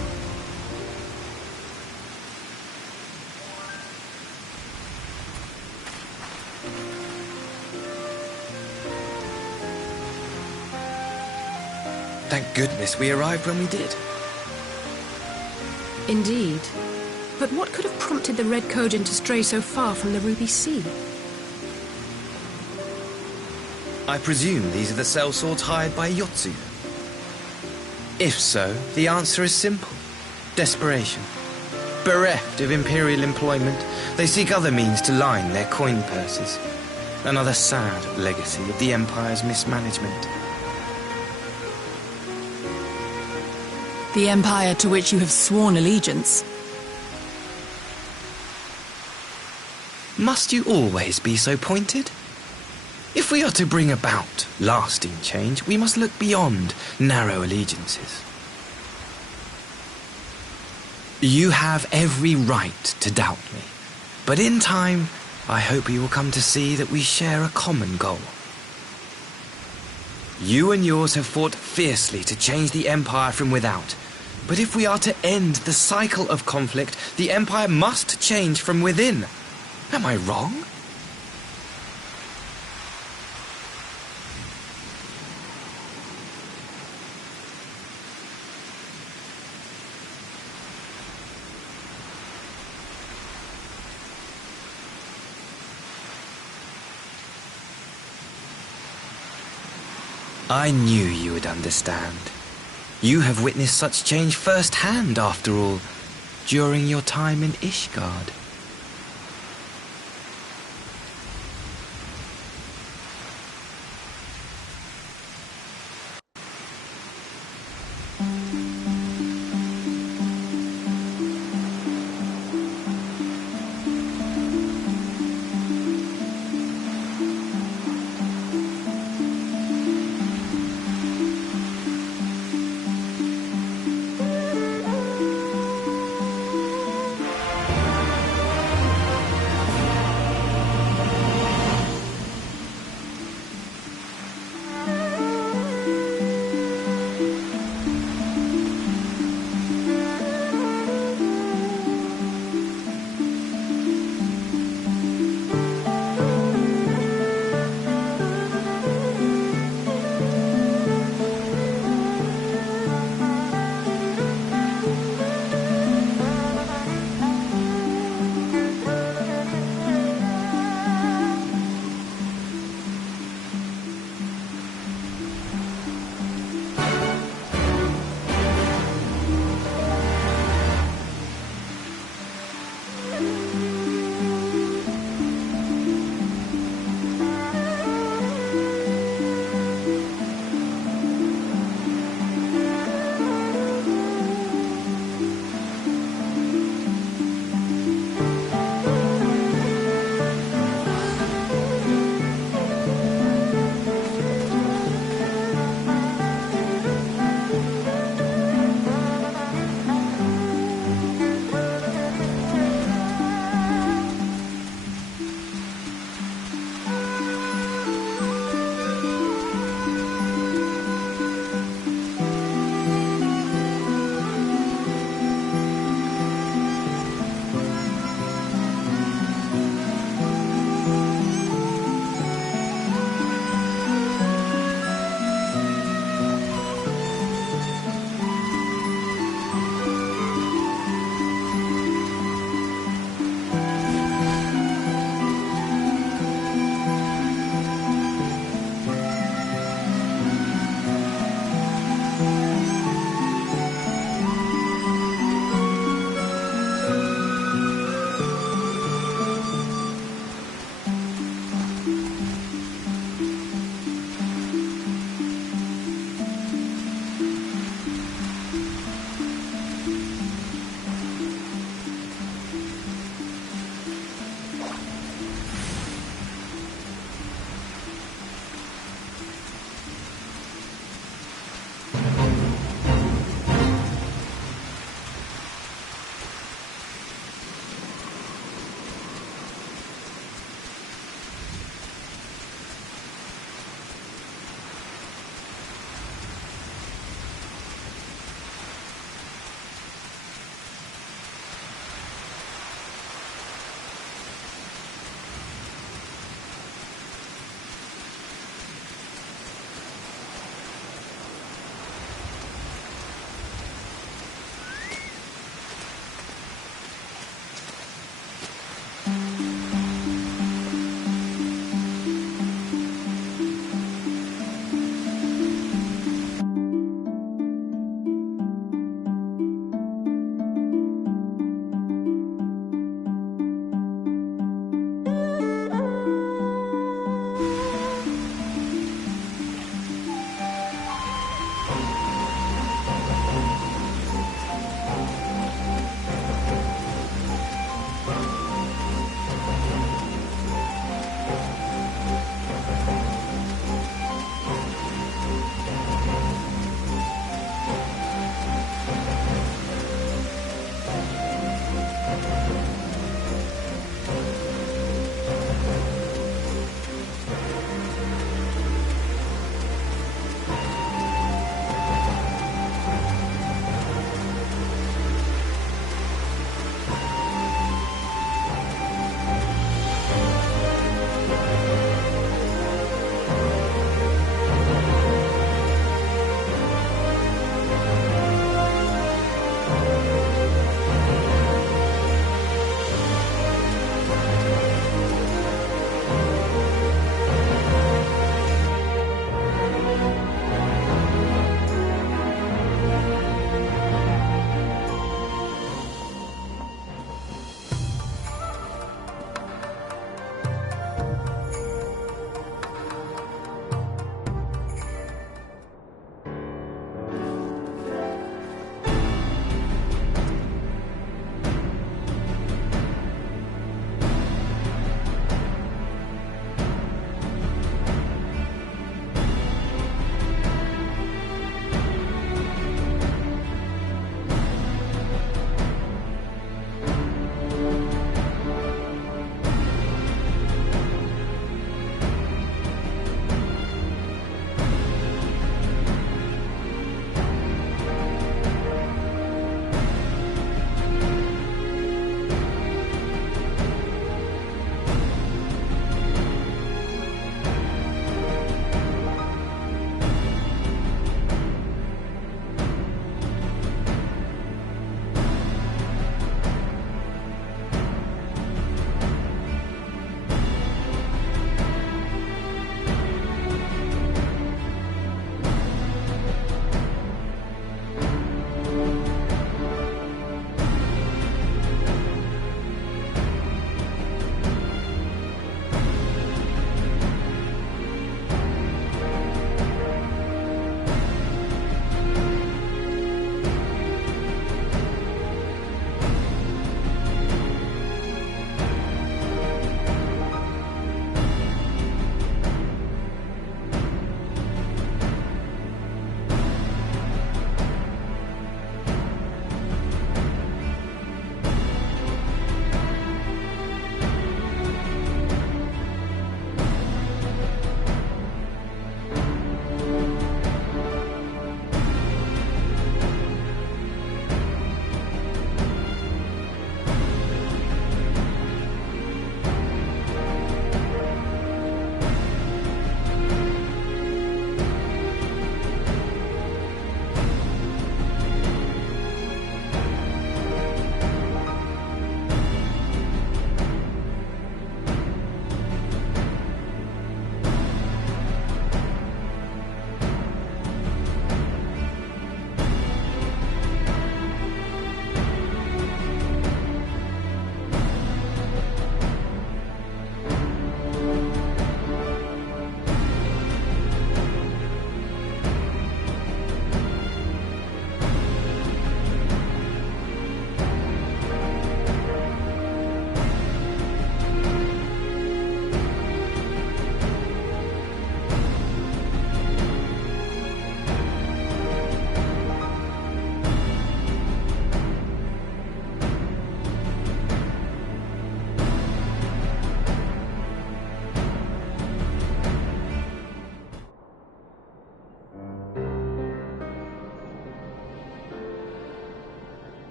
Thank goodness we arrived when we did. Indeed. But what could have prompted the Red Kojin to stray so far from the Ruby Sea? I presume these are the sellswords hired by Yotsu. If so, the answer is simple. Desperation. Bereft of imperial employment, they seek other means to line their coin purses. Another sad legacy of the Empire's mismanagement. The Empire to which you have sworn allegiance. Must you always be so pointed? If we are to bring about lasting change, we must look beyond narrow allegiances. You have every right to doubt me, but in time, I hope you will come to see that we share a common goal. You and yours have fought fiercely to change the Empire from without, but if we are to end the cycle of conflict, the Empire must change from within. Am I wrong? I knew you would understand. You have witnessed such change firsthand, after all, during your time in Ishgard.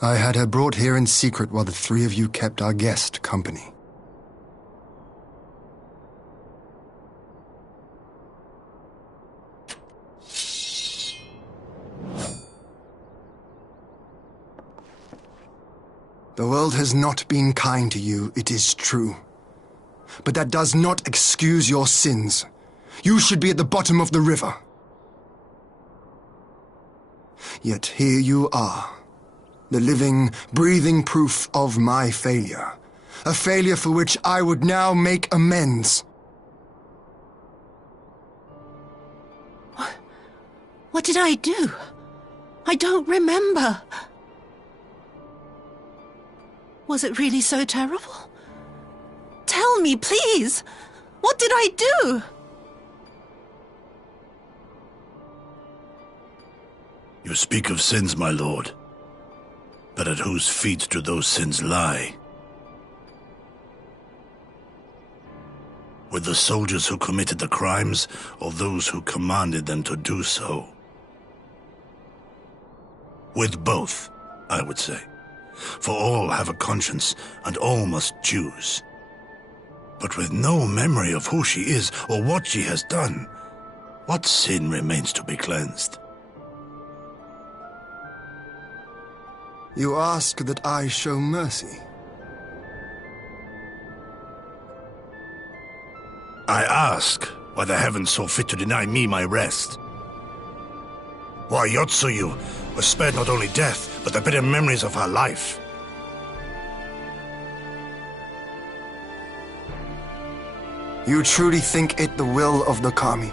I had her brought here in secret while the three of you kept our guest company. The world has not been kind to you, it is true. But that does not excuse your sins. You should be at the bottom of the river. Yet here you are, the living, breathing proof of my failure. A failure for which I would now make amends. What did I do? I don't remember. Was it really so terrible? Tell me, please! What did I do? You speak of sins, my lord. But at whose feet do those sins lie? With the soldiers who committed the crimes, or those who commanded them to do so? With both, I would say. For all have a conscience, and all must choose. But with no memory of who she is, or what she has done, what sin remains to be cleansed? You ask that I show mercy. I ask why the heavens saw fit to deny me my rest. Why Yotsuyu was spared not only death, but the bitter memories of her life. You truly think it the will of the Kami?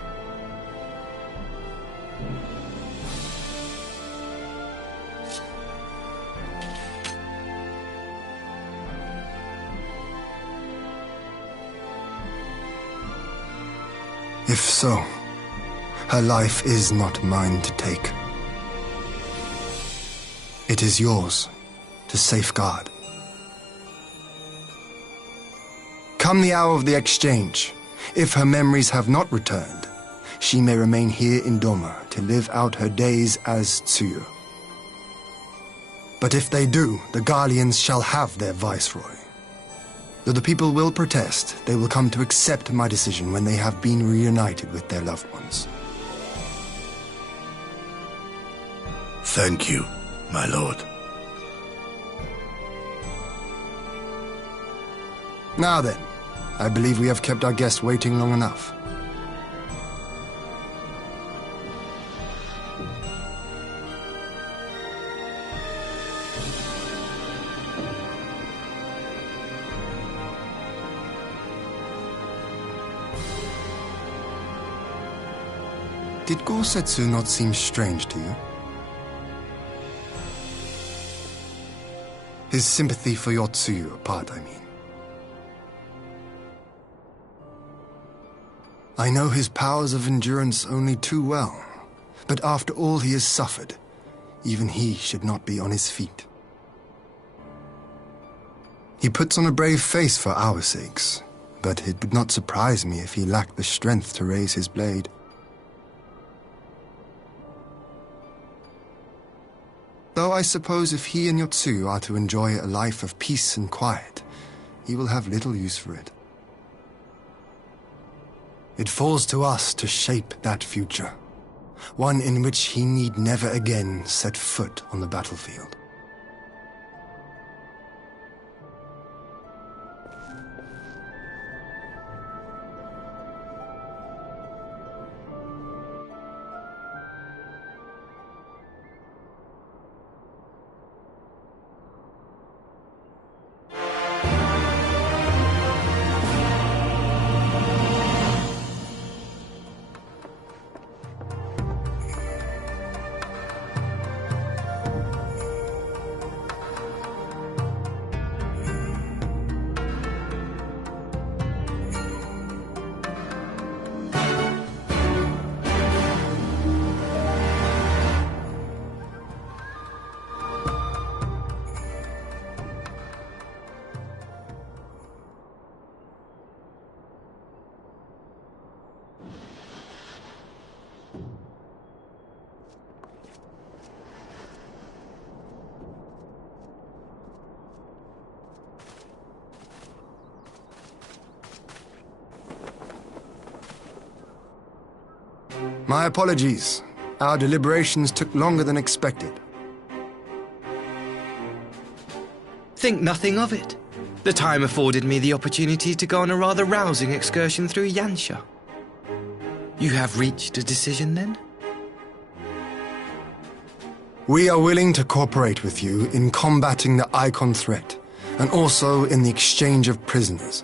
If so, her life is not mine to take. It is yours to safeguard. Come the hour of the exchange, if her memories have not returned, she may remain here in Doma to live out her days as Tsuyu. But if they do, the Garleans shall have their viceroy. Though the people will protest, they will come to accept my decision when they have been reunited with their loved ones. Thank you, my lord. Now then, I believe we have kept our guest waiting long enough. Did Gorsetsu not seem strange to you? His sympathy for Yotsuyu apart, I mean. I know his powers of endurance only too well, but after all he has suffered, even he should not be on his feet. He puts on a brave face for our sakes, but it would not surprise me if he lacked the strength to raise his blade. Though I suppose if he and Yotsuyu are to enjoy a life of peace and quiet, he will have little use for it. It falls to us to shape that future, one in which he need never again set foot on the battlefield. My apologies. Our deliberations took longer than expected. Think nothing of it. The time afforded me the opportunity to go on a rather rousing excursion through Yansha. You have reached a decision, then? We are willing to cooperate with you in combating the Icon threat, and also in the exchange of prisoners.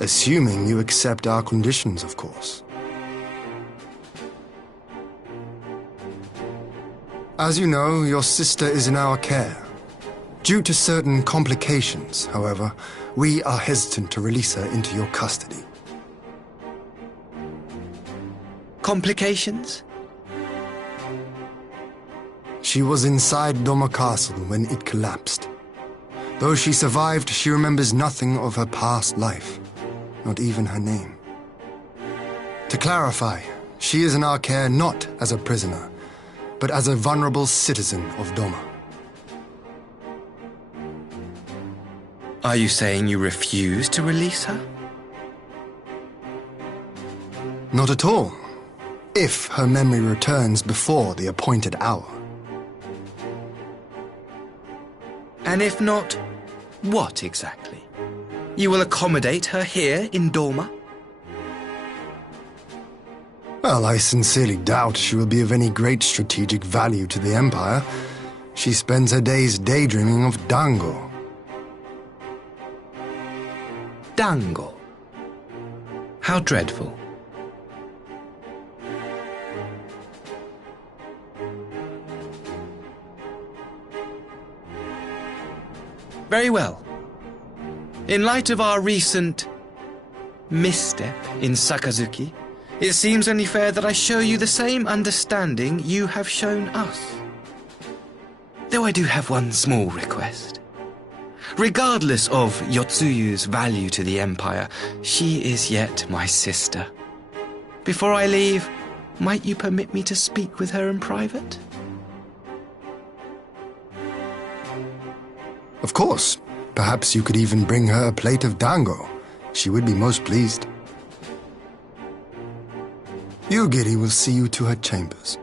Assuming you accept our conditions, of course. As you know, your sister is in our care. Due to certain complications, however, we are hesitant to release her into your custody. Complications? She was inside Doma Castle when it collapsed. Though she survived, she remembers nothing of her past life, not even her name. To clarify, she is in our care not as a prisoner, but as a vulnerable citizen of Doma. Are you saying you refuse to release her? Not at all. If her memory returns before the appointed hour. And if not, what exactly? You will accommodate her here in Doma? Well, I sincerely doubt she will be of any great strategic value to the Empire. She spends her days daydreaming of Dango. Dango? How dreadful. Very well. In light of our recent misstep in Sakazuki, it seems only fair that I show you the same understanding you have shown us. Though I do have one small request. Regardless of Yotsuyu's value to the Empire, she is yet my sister. Before I leave, might you permit me to speak with her in private? Of course. Perhaps you could even bring her a plate of dango. She would be most pleased. Yugiri will see you to her chambers.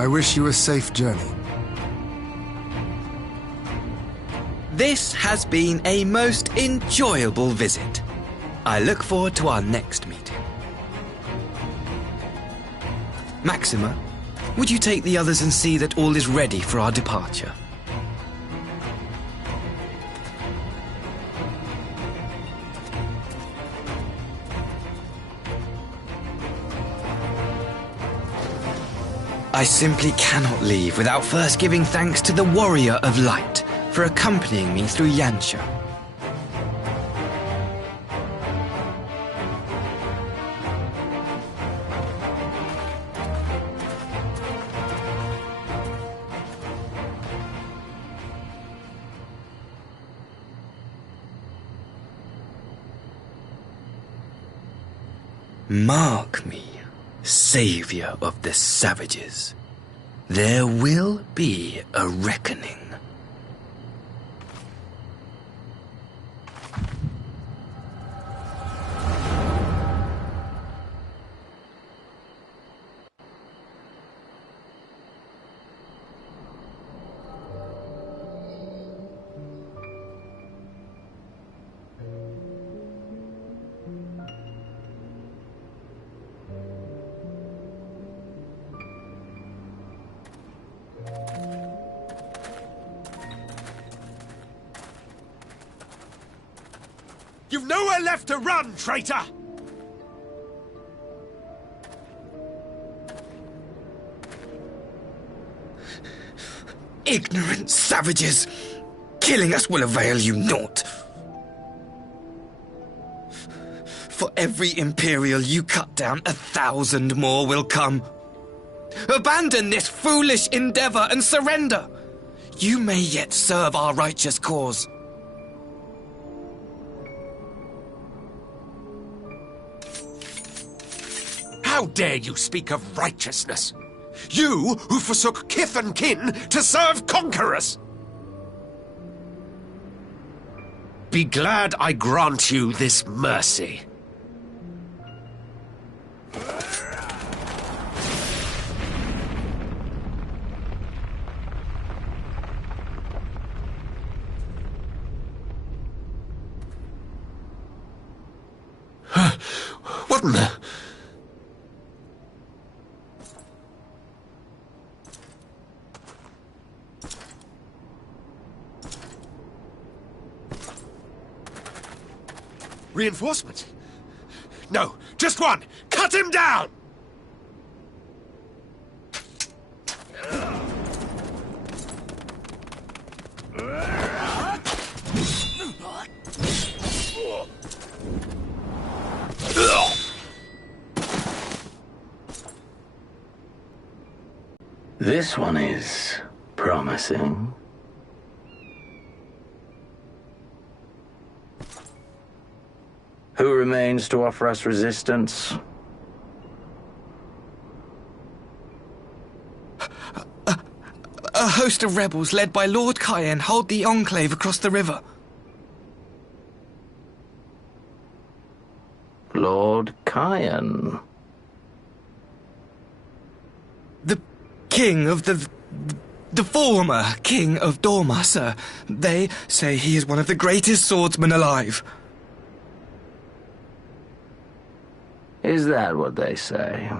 I wish you a safe journey. This has been a most enjoyable visit. I look forward to our next meeting. Maxima, would you take the others and see that all is ready for our departure? I simply cannot leave without first giving thanks to the Warrior of Light for accompanying me through Yansha. Mark me, savior of the savages. There will be a reckoning. You've nowhere left to run, traitor! Ignorant savages! Killing us will avail you naught. For every Imperial you cut down, 1,000 more will come. Abandon this foolish endeavor and surrender. You may yet serve our righteous cause. How dare you speak of righteousness? You who forsook kith and kin to serve conquerors! Be glad I grant you this mercy. What in the... Reinforcements? No, just one! Cut him down! This one is promising. Who remains to offer us resistance? A host of rebels led by Lord Cayenne hold the enclave across the river. Lord Cayenne? The king of the former king of Dorma, sir. They say he is one of the greatest swordsmen alive. Is that what they say?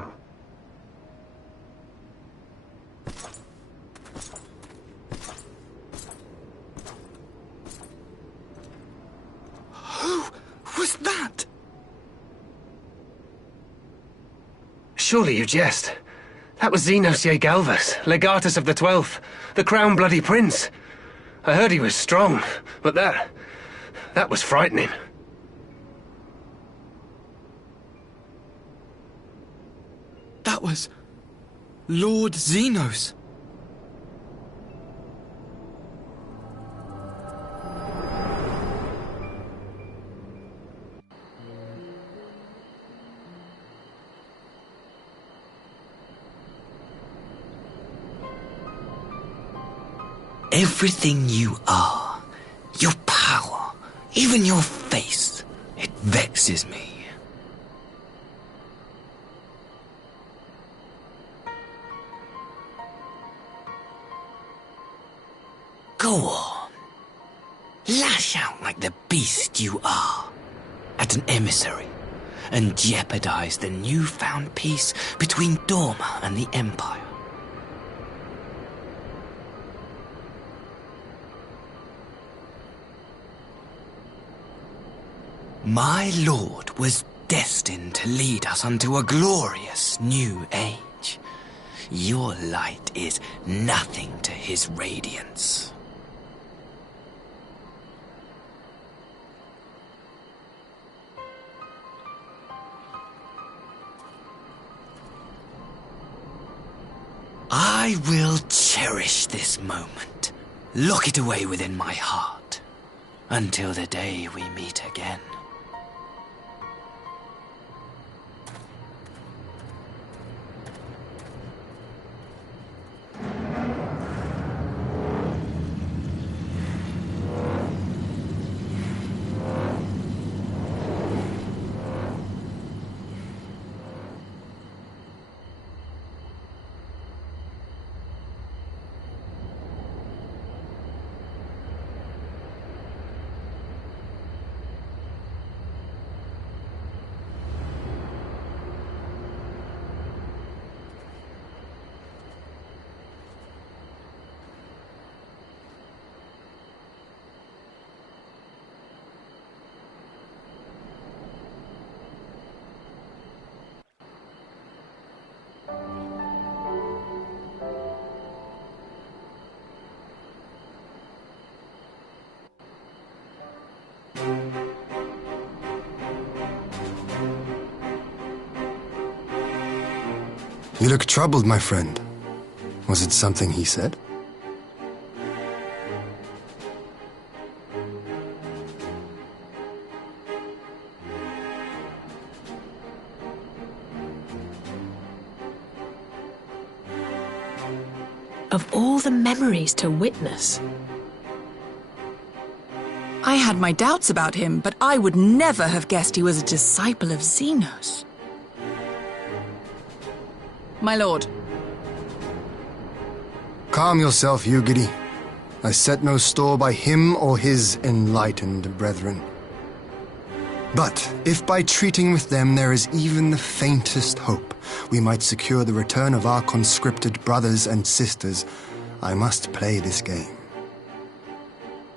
Who was that? Surely you jest. That was Xenos Galvus, legatus of the 12th, the Crown Bloody Prince. I heard he was strong, but that was frightening. That was Lord Xenos. Everything you are, your power, even your face, it vexes me. the beast you are at an emissary and jeopardize the newfound peace between Dorma and the Empire. My lord was destined to lead us unto a glorious new age. Your light is nothing to his radiance. I will cherish this moment, lock it away within my heart, until the day we meet again. You look troubled, my friend. Was it something he said? Of all the memories to witness. I had my doubts about him, but I would never have guessed he was a disciple of Xenos. My lord. Calm yourself, Eugidi. I set no store by him or his enlightened brethren. But if by treating with them there is even the faintest hope we might secure the return of our conscripted brothers and sisters, I must play this game.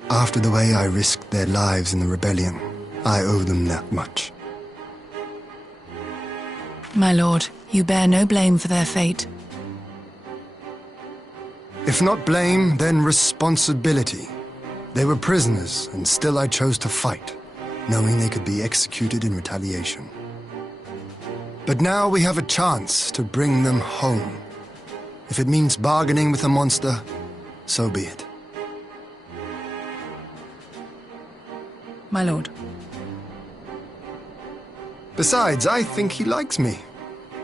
After the way I risked their lives in the rebellion, I owe them that much. My lord, you bear no blame for their fate. If not blame, then responsibility. They were prisoners, and still I chose to fight, knowing they could be executed in retaliation. But now we have a chance to bring them home. If it means bargaining with a monster, so be it. My lord. Besides, I think he likes me,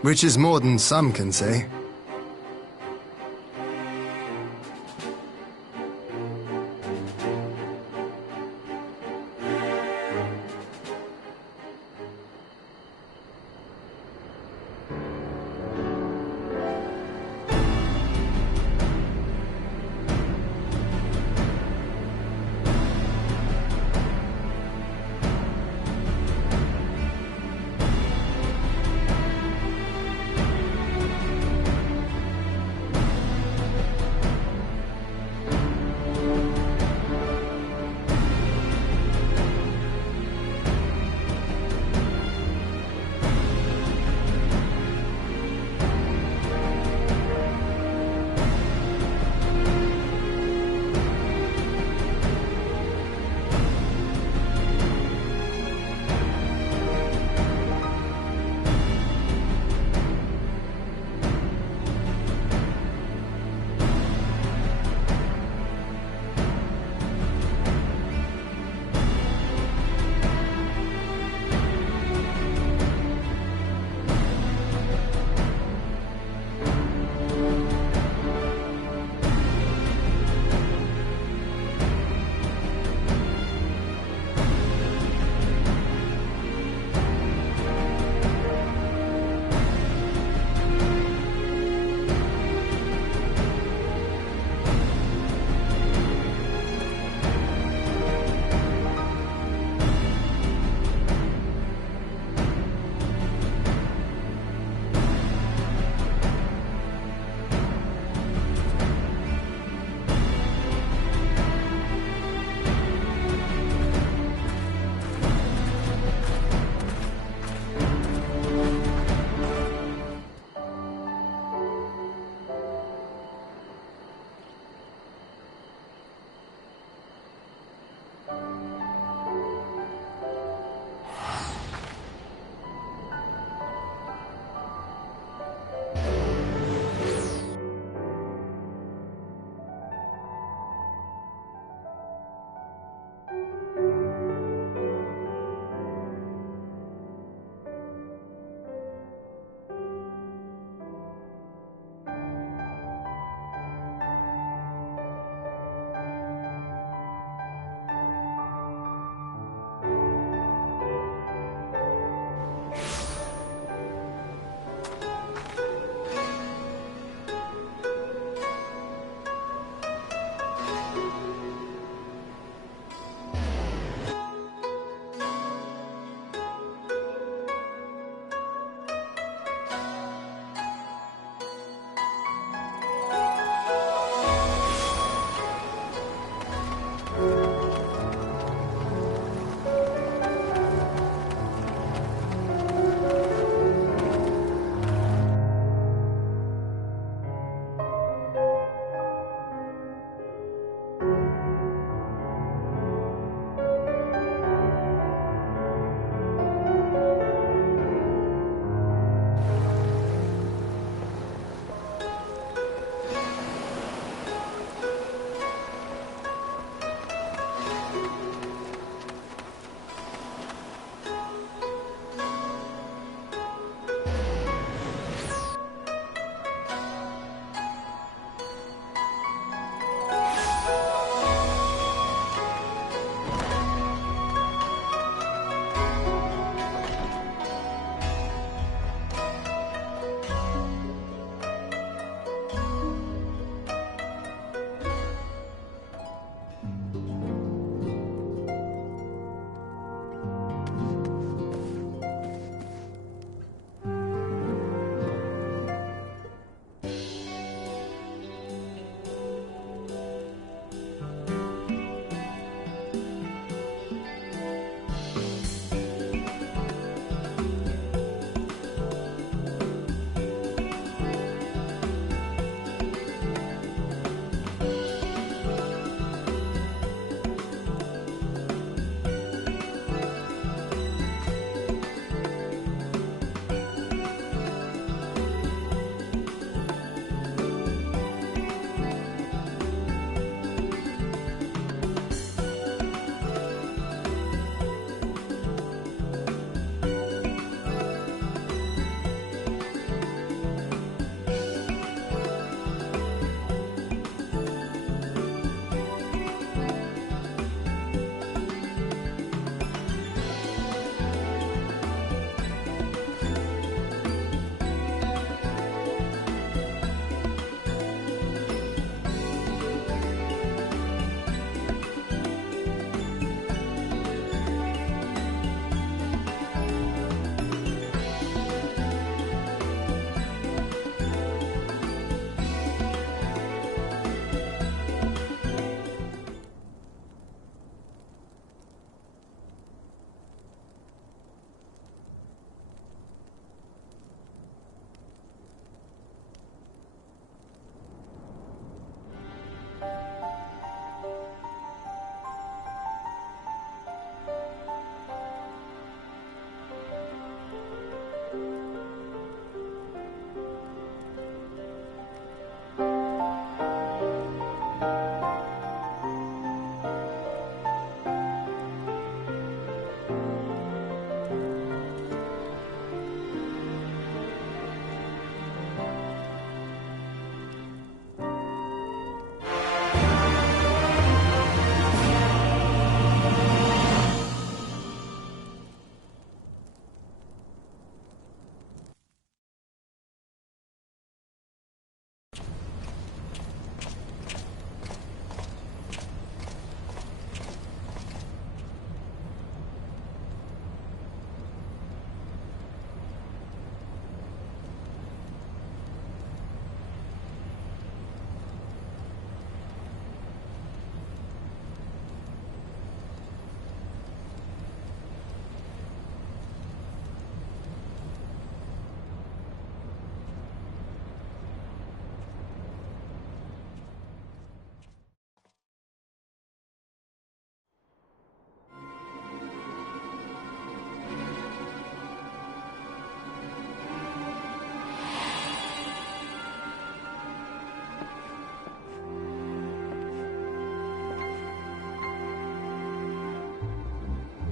which is more than some can say.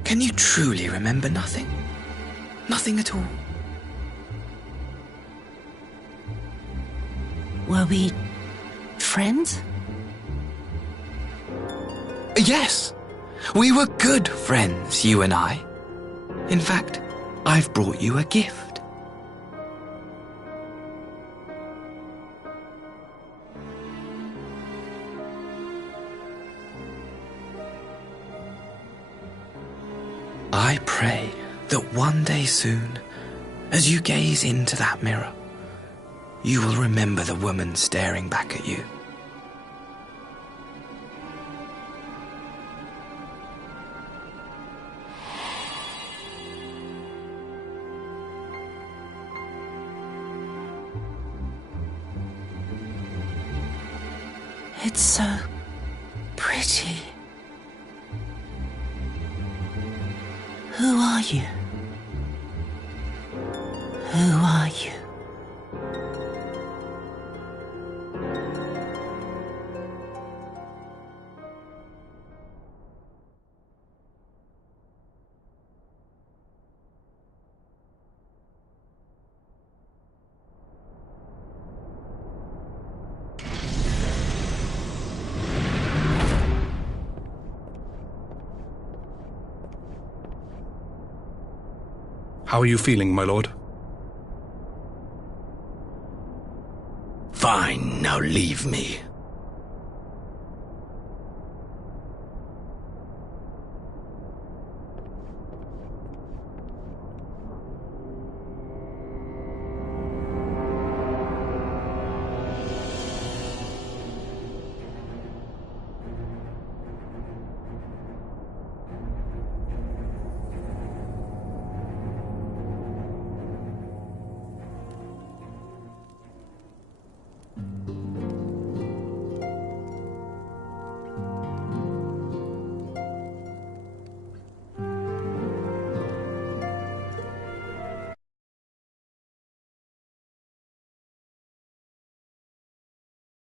Can you truly remember nothing? Nothing at all? Were we friends? Yes. We were good friends, you and I. In fact, I've brought you a gift. I pray that one day soon, as you gaze into that mirror, you will remember the woman staring back at you. It's so pretty. Who are you? Who are you? How are you feeling, my lord? Fine, now leave me.